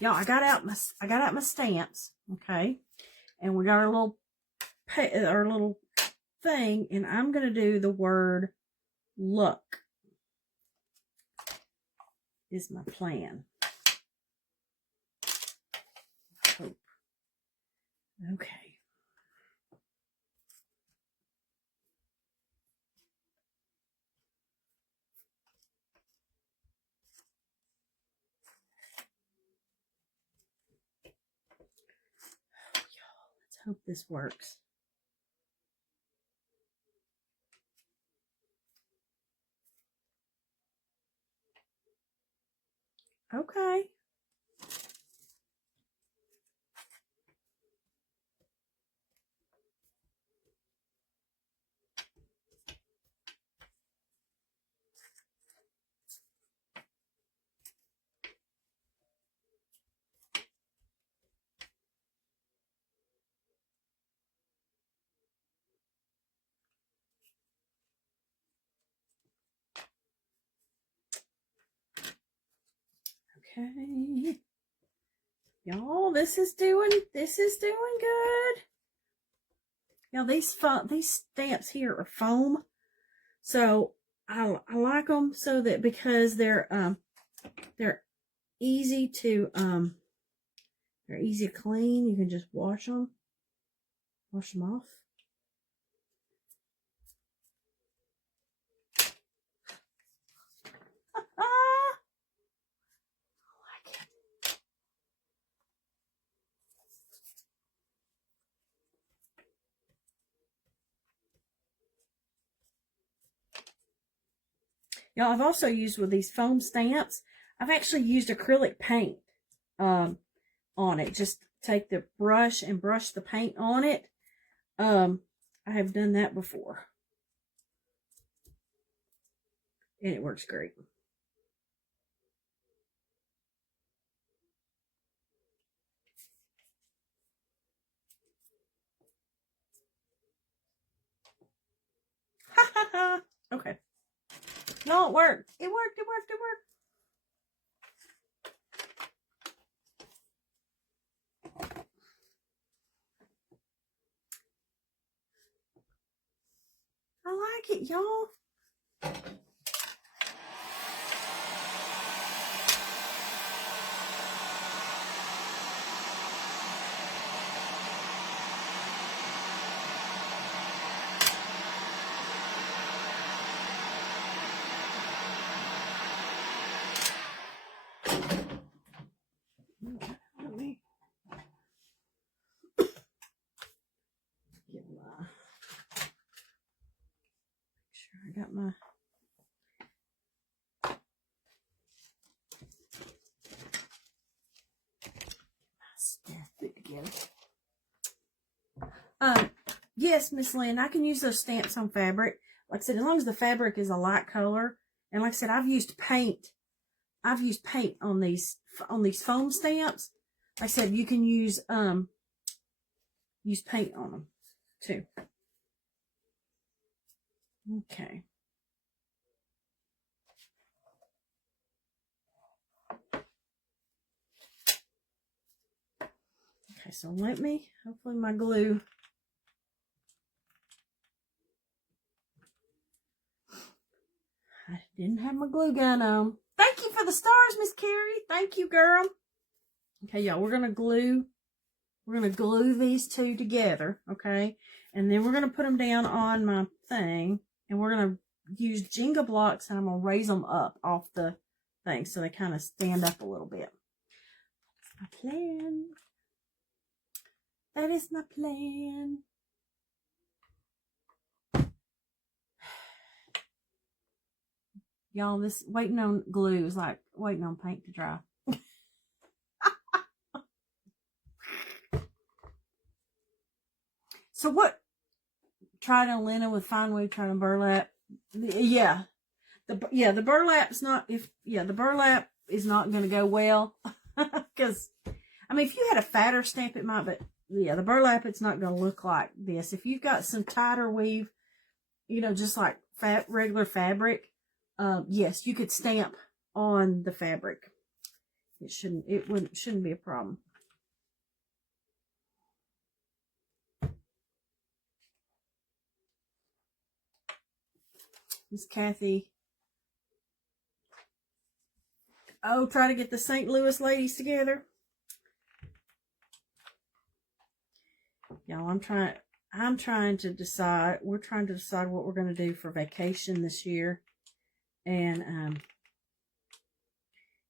Y'all, I got out my stamps, okay, and we got our little thing, and I'm gonna do the word luck. Is my plan. Hope. Okay. Let's hope this works. Okay. Okay. Y'all, this is doing good. Y'all, these stamps here are foam. So I like them so that because they're easy to clean. You can just wash them off. Y'all, I've also used with these foam stamps, I've actually used acrylic paint on it. Just take the brush and brush the paint on it. I have done that before. And it works great. Ha ha ha. Okay. No, it worked. It worked. It worked. It worked. I like it, y'all. Let me get my, make sure I got my stuff put together. Yes, Miss Lynn, I can use those stamps on fabric. Like I said, as long as the fabric is a light color, and like I said, I've used paint. I've used paint on these foam stamps. Like I said, you can use paint on them too. Okay. Okay, so let me, hopefully my glue. I didn't have my glue gun on. Thank you for the stars, Miss Carrie. Thank you, girl. Okay, y'all, we're gonna glue these two together, okay? And then we're gonna put them down on my thing, and we're gonna use Jenga blocks, and I'm gonna raise them up off the thing so they kind of stand up a little bit. That's my plan. That is my plan. Y'all, this waiting on glue is like waiting on paint to dry. So what? Tried on linen with fine weave, tried on burlap. Yeah. The burlap's not, the burlap is not going to go well. Because, I mean, if you had a fatter stamp, it might, but yeah, the burlap, it's not going to look like this. If you've got some tighter weave, just like regular fabric, yes, you could stamp on the fabric. It shouldn't be a problem. Miss Kathy. Oh, try to get the St. Louis ladies together. Y'all, I'm trying to decide. We're trying to decide what we're going to do for vacation this year. And,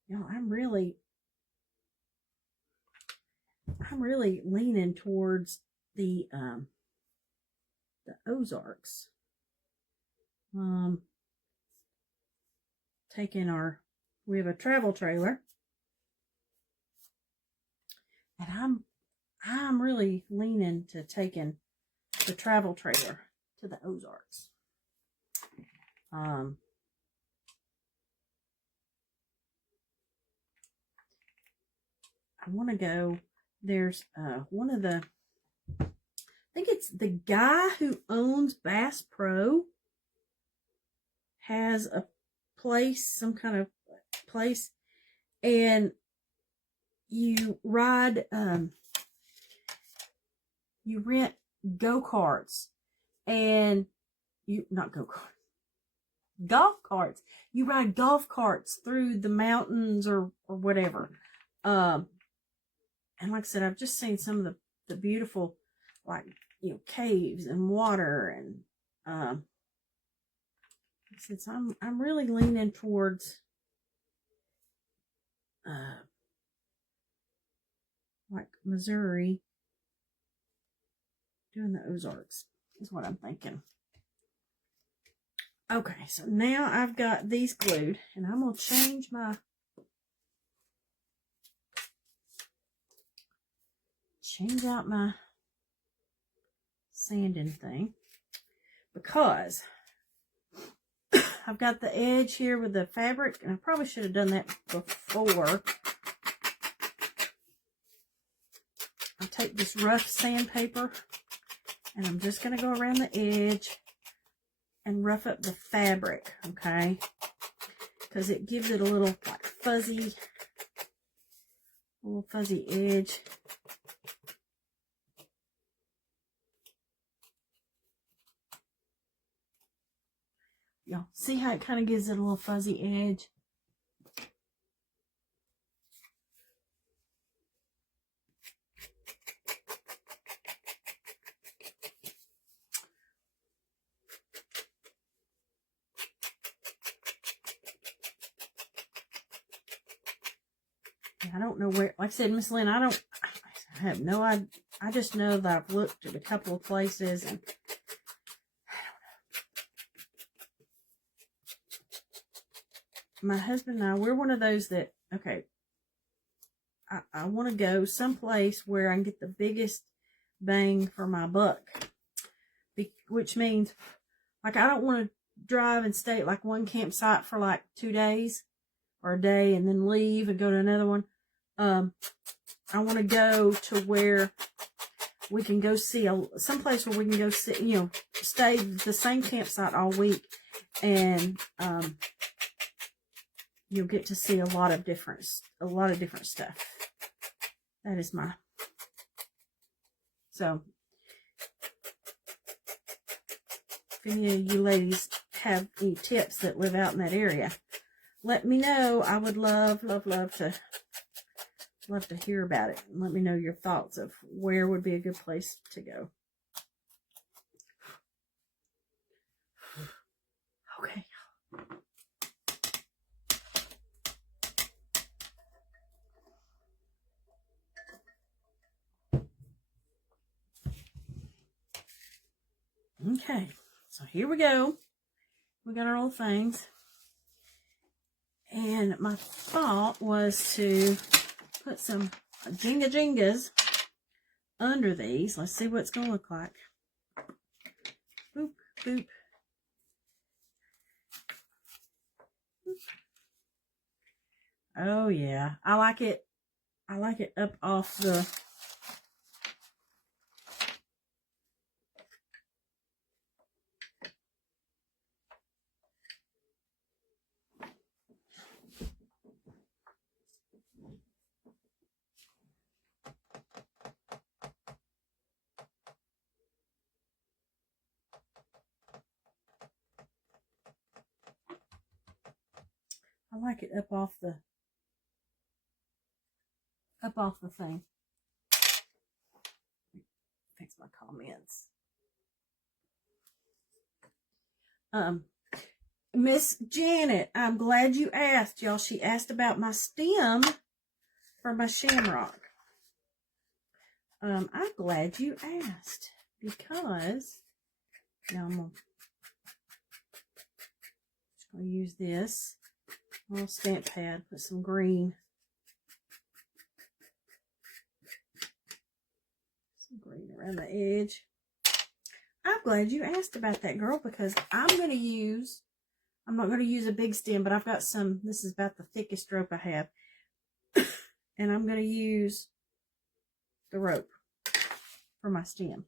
I'm really leaning towards the Ozarks. We have a travel trailer, and I'm really leaning to taking the travel trailer to the Ozarks. I want to go. There's one of the, I think it's the guy who owns Bass Pro has a place, some kind of place, and you ride, you rent go-karts, and golf carts. You ride golf carts through the mountains or whatever. And like I said, I've just seen some of the beautiful, like, caves and water, and since I'm really leaning towards like Missouri, doing the Ozarks is what I'm thinking. Okay, so now I've got these glued, and I'm going to change out my sanding thing, because I've got the edge here with the fabric, and I probably should have done that before. I'll take this rough sandpaper, and I'm just going to go around the edge and rough up the fabric, okay? Because it gives it a little like fuzzy edge. Y'all see how it kind of gives it a little fuzzy edge? I don't know where, like I said, Miss Lynn, I have no idea. I just know that I've looked at a couple of places, and my husband and I, we're one of those that, okay, I want to go someplace where I can get the biggest bang for my buck, which means, like, I don't want to drive and stay at like one campsite for like 2 days or a day and then leave and go to another one. I want to go to where we can go see someplace where we can go see, you know, stay at the same campsite all week, and you'll get to see a lot of different stuff. That is so if any of you ladies have any tips that live out in that area, let me know. I would love to hear about it. Let me know your thoughts of where would be a good place to go. Okay. Okay, so here we go. We got our old things. And my thought was to put some jingas under these. Let's see what it's going to look like. Boop, boop. Oh, yeah. I like it. I like it up off the... I like it up off the thing. Fix my comments. Miss Janet, I'm glad you asked, y'all. She asked about my stem for my Shamrock. I'm glad you asked, because now I'm just gonna use this little stamp pad, put some green. Some green around the edge. I'm glad you asked about that, girl, because I'm not going to use a big stem, but I've got some, this is about the thickest rope I have. And I'm going to use the rope for my stem.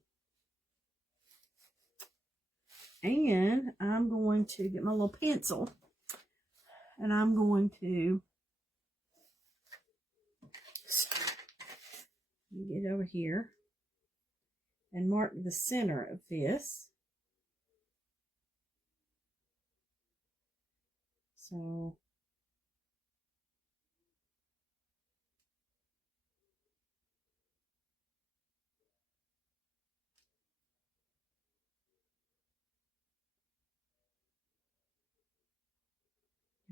And I'm going to get my little pencil, and I'm going to get over here and mark the center of this. So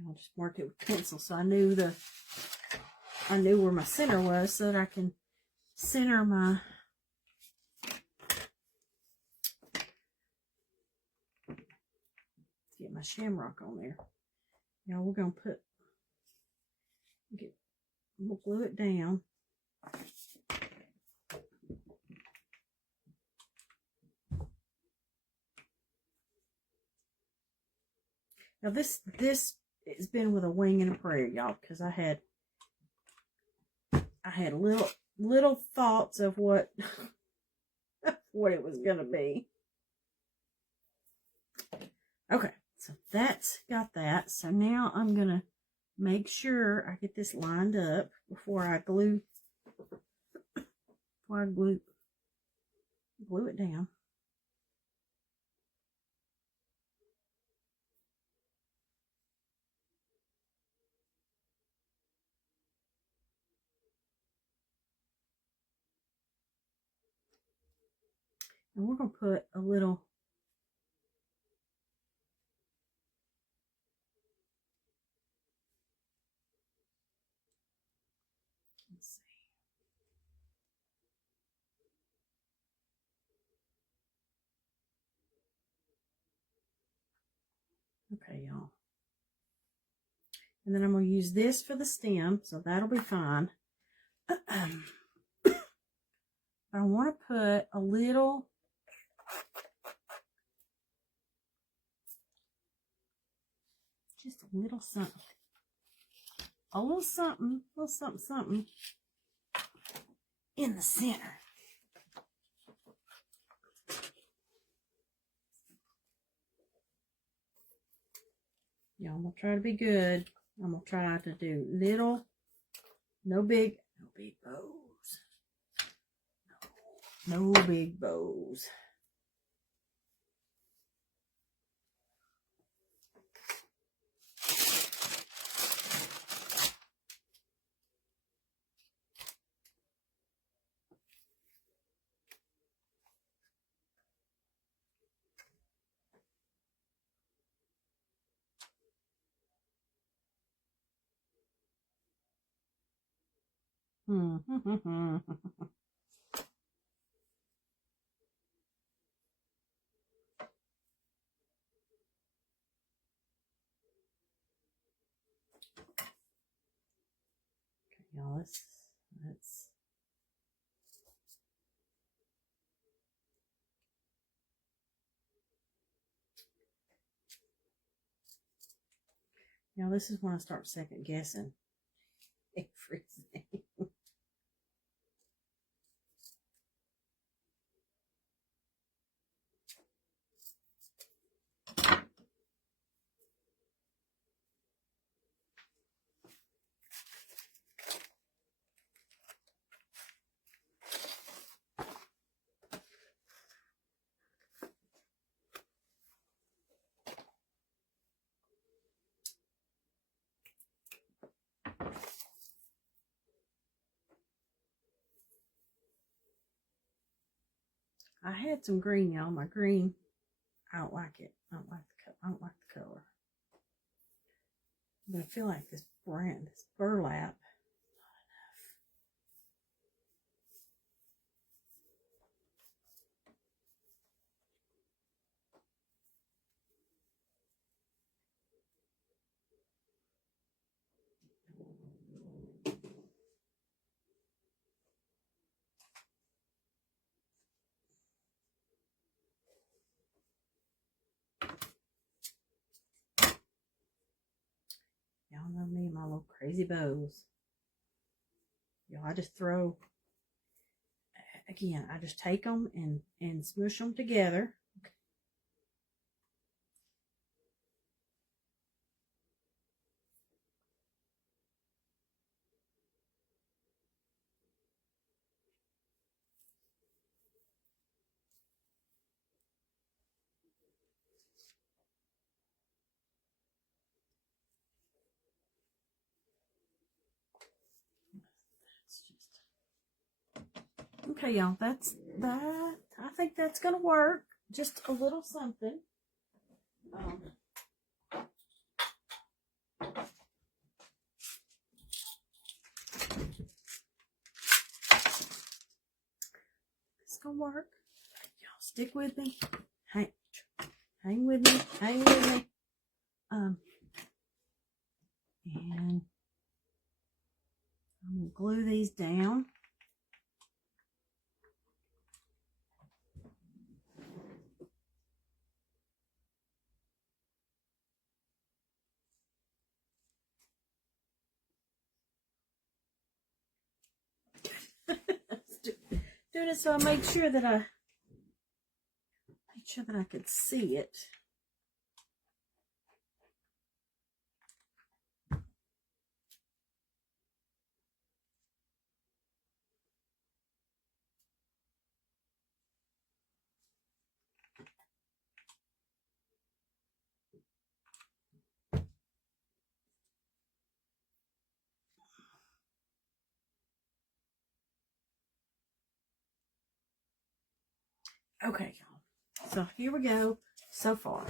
I'll just mark it with pencil, so I knew where my center was, so that I can center my get my Shamrock on there. Now we're going to we'll glue it down. Now this has been with a wing and a prayer, y'all, because I had little thoughts of what what it was gonna be. Okay, so that's got that. So now I'm gonna make sure I get this lined up before I glue it down. And we're going to put a little, let's see. Okay, y'all. And then I'm going to use this for the stem, so that'll be fine. I want to put a little, just a little something. A little something, something in the center. Y'all, I'm going to try to be good. I'm going to try to do little, no big bows. No big bows. Y'all, let's now this is when I start second guessing everything. I had some green, y'all. My green, I don't like it. I don't like the color. But I feel like this burlap. Y'all know me and my little crazy bows. Y'all, I just throw, again, I just take them and smush them together. Okay, y'all, that's that. I think that's gonna work. Just a little something. It's gonna work. Y'all stick with me. Hang with me. Hang with me. And I'm going to glue these down. Doing it so I made sure that I could see it. Okay, y'all. So here we go so far.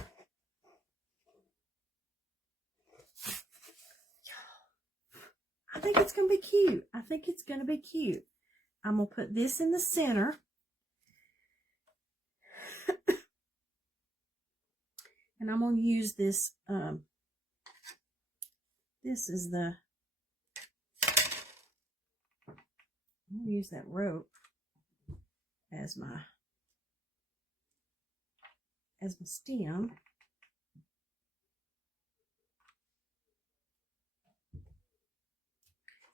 I think it's going to be cute. I think it's going to be cute. I'm going to put this in the center. And I'm going to use this, this is the, I'm going to use that rope as my stem.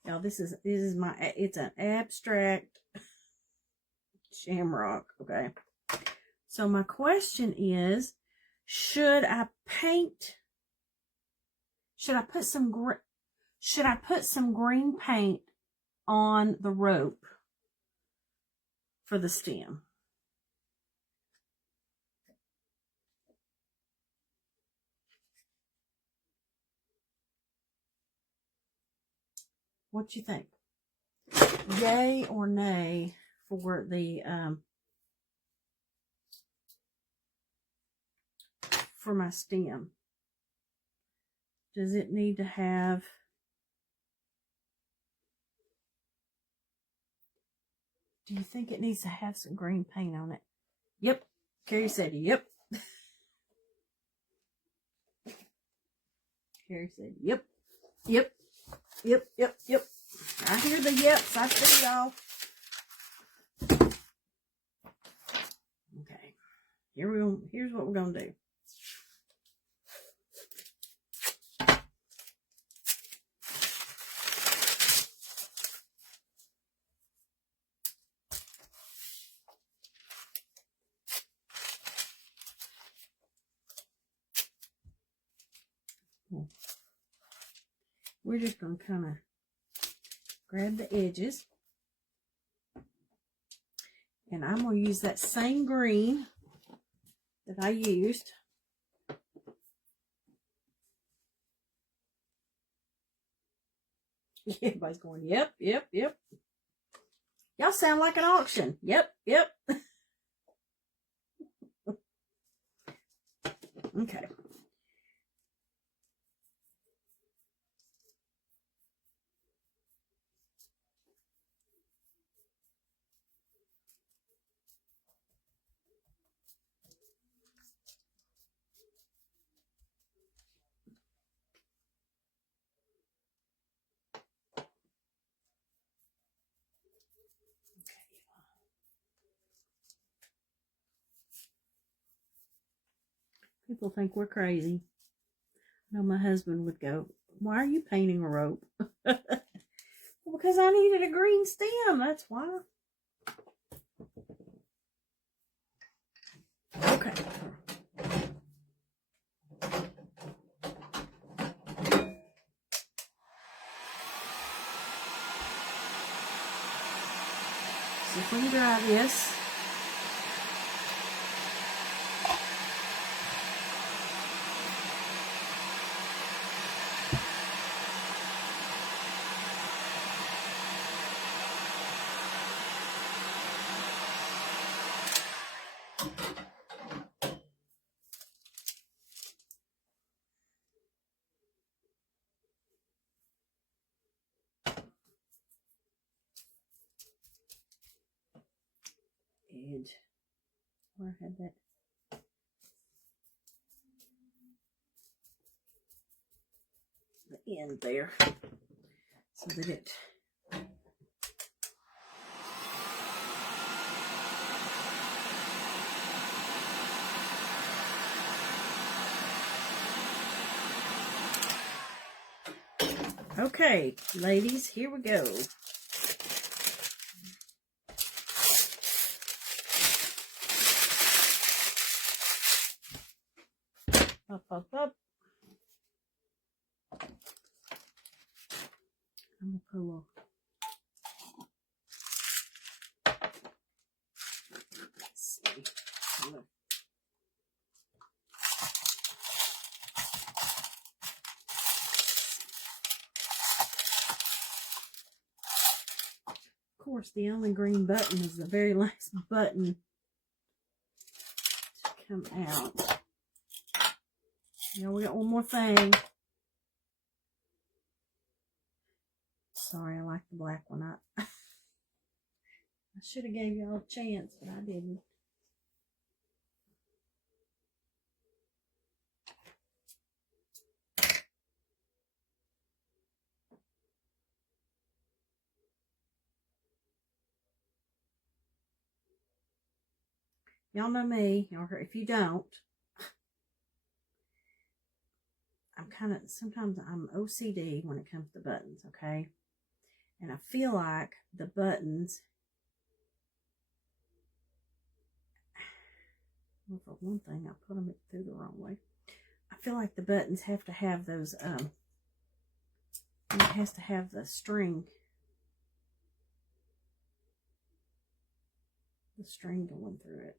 Now this is my, it's an abstract shamrock, okay? So my question is, should I put some green paint on the rope for the stem? What you think? Yay or nay for the for my stem? Does it need to have, do you think it needs to have some green paint on it? Yep. Carrie said yep. Carrie said yep. Yep. Yep, yep, yep. I hear the yeps. I see y'all. Okay. Here's what we're going to do. We're just going to kind of grab the edges. And I'm going to use that same green that I used. Everybody's going, yep, yep, yep. Y'all sound like an auction. Yep, yep. Okay. People think we're crazy. I know my husband would go, why are you painting a rope? Well, because I needed a green stem. That's why. Okay. So if we can dry this. And where I had that. end there so that it okay, ladies, here we go. Up, up, up. I'm gonna put a little. Let's see. Of course, the only green button is the very last button to come out. Now we got one more thing. Sorry, I like the black one. I should have gave y'all a chance, but I didn't. Y'all know me, or if you don't, sometimes I'm OCD when it comes to buttons, okay? And I feel like the buttons, well, for one thing, I put them through the wrong way. I feel like the buttons have to have those, it has to have the string going through it.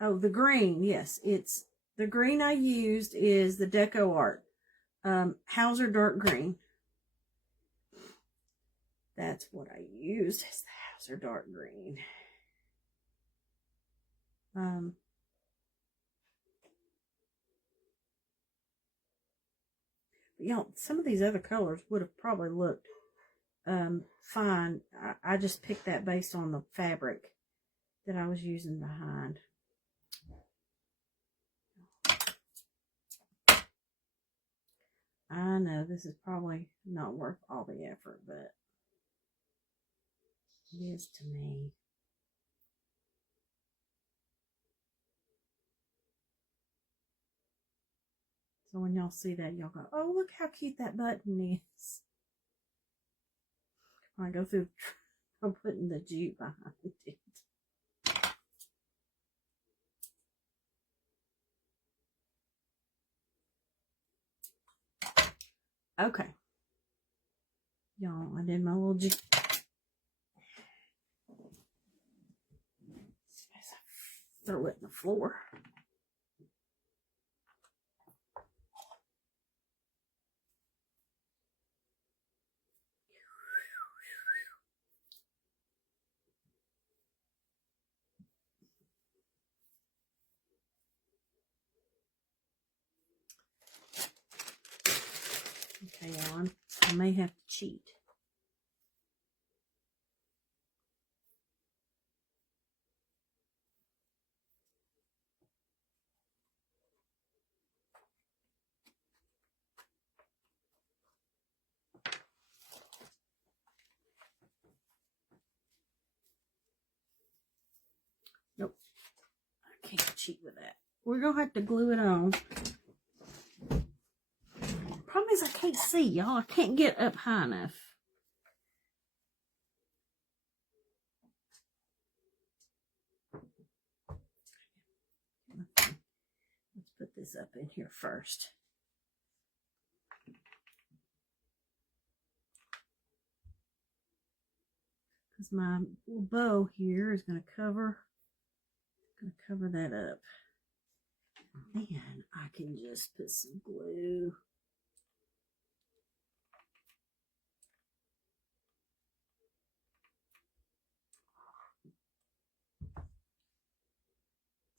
Oh, the green, yes, it's the green I used is the Decor Hauser dark green. That's what I used, is the Hauser dark green. You know, some of these other colors would have probably looked fine. I just picked that based on the fabric that I was using behind. I know this is probably not worth all the effort, but it is to me. So when y'all see that, y'all go, oh, look how cute that button is. When I go through, I'm putting the jute behind it. Okay. Y'all, I did my little jute. Throw it in the floor. Okay, y'all, I may have to cheat. Nope, I can't cheat with that. We're gonna have to glue it on. Problem is I can't see, y'all. I can't get up high enough. Let's put this up in here first. Because my little bow here is going to cover that up. Then I can just put some glue.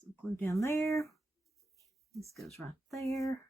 Some glue down there. This goes right there.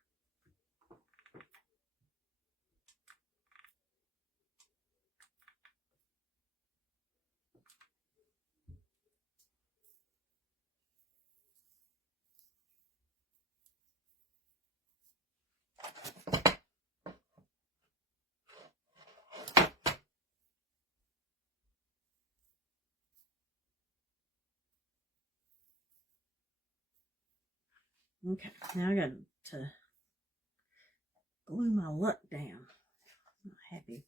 Okay, now I got to glue my luck down. I'm not happy.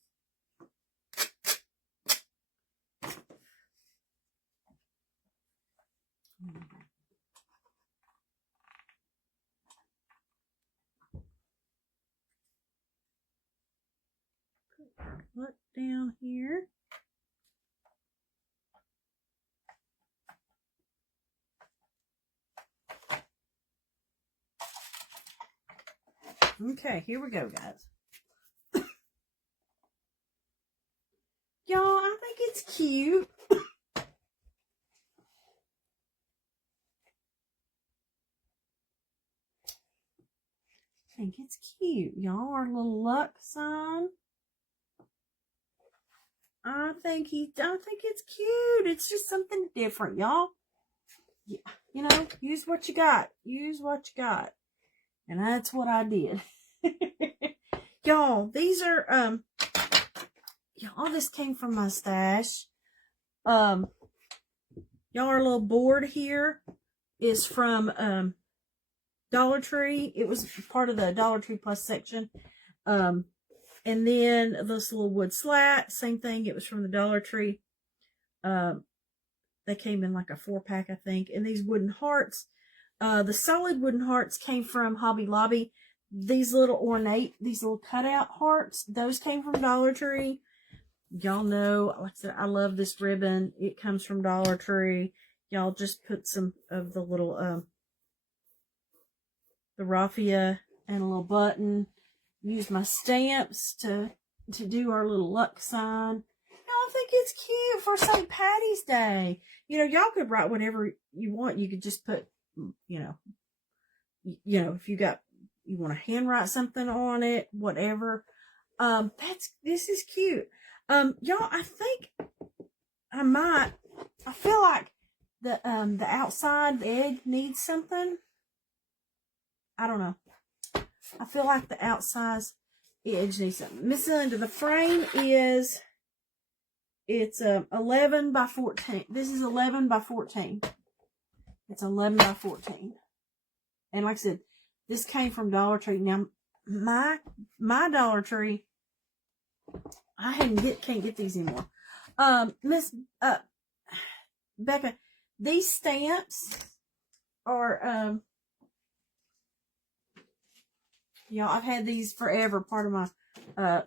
Put our luck down here. Okay, here we go, guys. Y'all, I think it's cute. I think it's cute, y'all. Our little luck sign. I think it's cute. It's just something different, y'all. Yeah, you know, use what you got. Use what you got. And that's what I did. Y'all, these are y'all, this came from my stash. Y'all, our little board here is from Dollar Tree. It was part of the Dollar Tree Plus section. And then this little wood slat, same thing. It was from the Dollar Tree. They came in like a 4-pack, I think. And these wooden hearts, the solid wooden hearts came from Hobby Lobby. These little ornate, these little cutout hearts, those came from Dollar Tree. Y'all know, like I said, I love this ribbon. It comes from Dollar Tree. Y'all just put some of the little, the raffia and a little button. Use my stamps to do our little luck sign. Y'all think it's cute for St. Patty's Day. You know, y'all could write whatever you want. You could just put, you know, if you want to handwrite something on it, whatever. This is cute. Y'all, I think I feel like the outside, the egg needs something. I don't know. I feel like the outside edge needs something. Miss Linda, the frame is, it's 11 by 14. This is 11 by 14. It's 11 by 14. And like I said, this came from Dollar Tree. Now, my Dollar Tree, can't get these anymore. Miss Becca, these stamps are y'all, I've had these forever, part of my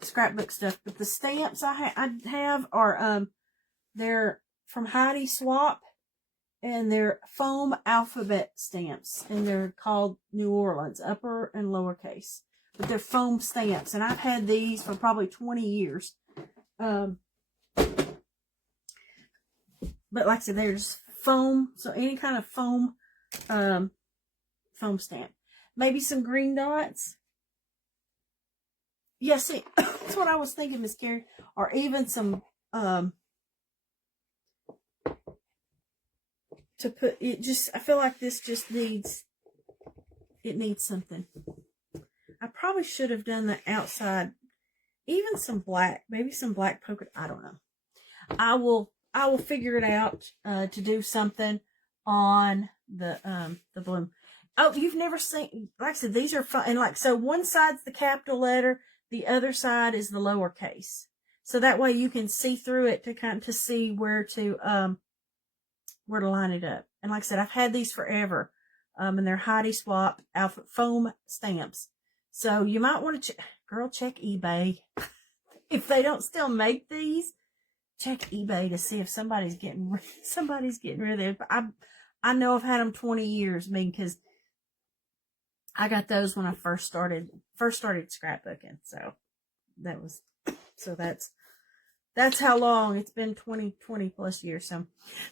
scrapbook stuff. But the stamps I have are they're from Heidi Swap, and they're foam alphabet stamps, and they're called New Orleans, upper and lowercase. But they're foam stamps, and I've had these for probably 20 years. But like I said, they're just foam, so any kind of foam stamp. Maybe some green dots. Yeah, see, that's what I was thinking, Miss Carrie. Or even some, to put, I feel like this just needs something. I probably should have done the outside, even some black, maybe some black polka, I don't know. I will figure it out, to do something on the bloom. Oh, you've never seen, like I said, these are fun. And like, so one side's the capital letter, the other side is the lowercase. So that way you can see through it to see where to line it up. And like I said, I've had these forever. And they're Heidi Swap alpha foam stamps. So you might want to check eBay. If they don't still make these, check eBay to see if somebody's getting rid of them. I know I've had them 20 years, because I got those when I first started scrapbooking. So that's how long it's been, 20 plus years. So,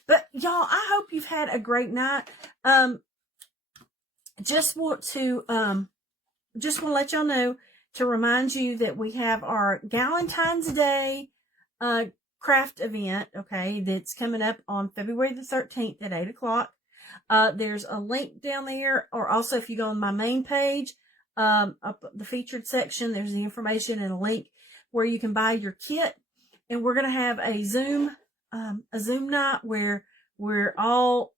but y'all, I hope you've had a great night. Just want to let y'all know, to remind you that we have our Galentine's Day craft event, okay, that's coming up on February the 13th at 8 o'clock. There's a link down there, or also if you go on my main page, up the featured section, there's the information and a link where you can buy your kit. And we're going to have a Zoom night where we're all,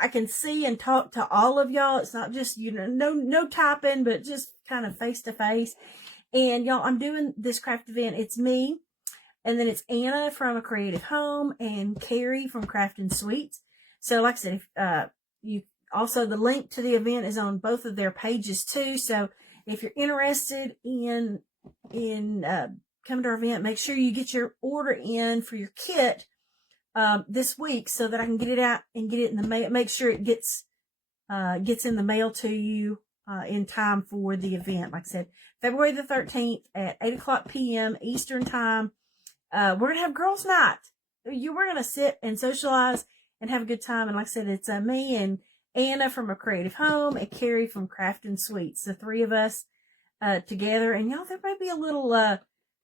I can see and talk to all of y'all. It's not just, no typing, but just kind of face to face. And y'all, I'm doing this craft event. It's me, and then it's Anna from A Creative Home and Carrie from Craft and Sweets. So like I said, the link to the event is on both of their pages too. So if you're interested in coming to our event, make sure you get your order in for your kit this week so that I can get it out and get it in the mail. Make sure it gets in the mail to you in time for the event. Like I said, February the 13th at 8:00 p.m. Eastern time. We're going to have girls' night. We're going to sit and socialize and have a good time. And like I said, it's me and Anna from A Creative Home and Carrie from Craft and Sweets. The three of us together. And y'all, there may be a little,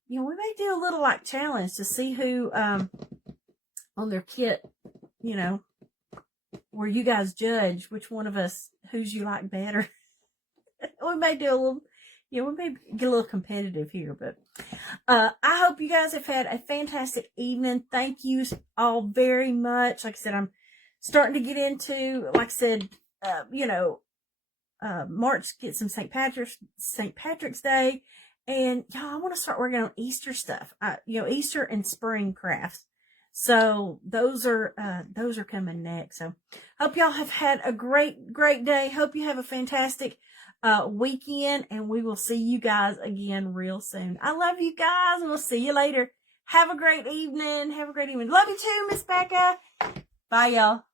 we may do a little like challenge to see who on their kit, where you guys judge which one of us, who's you like better. We may do a little, we may get a little competitive here, but I hope you guys have had a fantastic evening. Thank you all very much. Like I said, I'm starting to get into, like I said, March, get some St. Patrick's Day. And y'all, I want to start working on Easter stuff, Easter and spring crafts. So those are coming next. So hope y'all have had a great day. Hope you have a fantastic weekend, and we will see you guys again real soon. I love you guys, and we'll see you later. Have a great evening. Love you too, Miss Becca. Bye, y'all.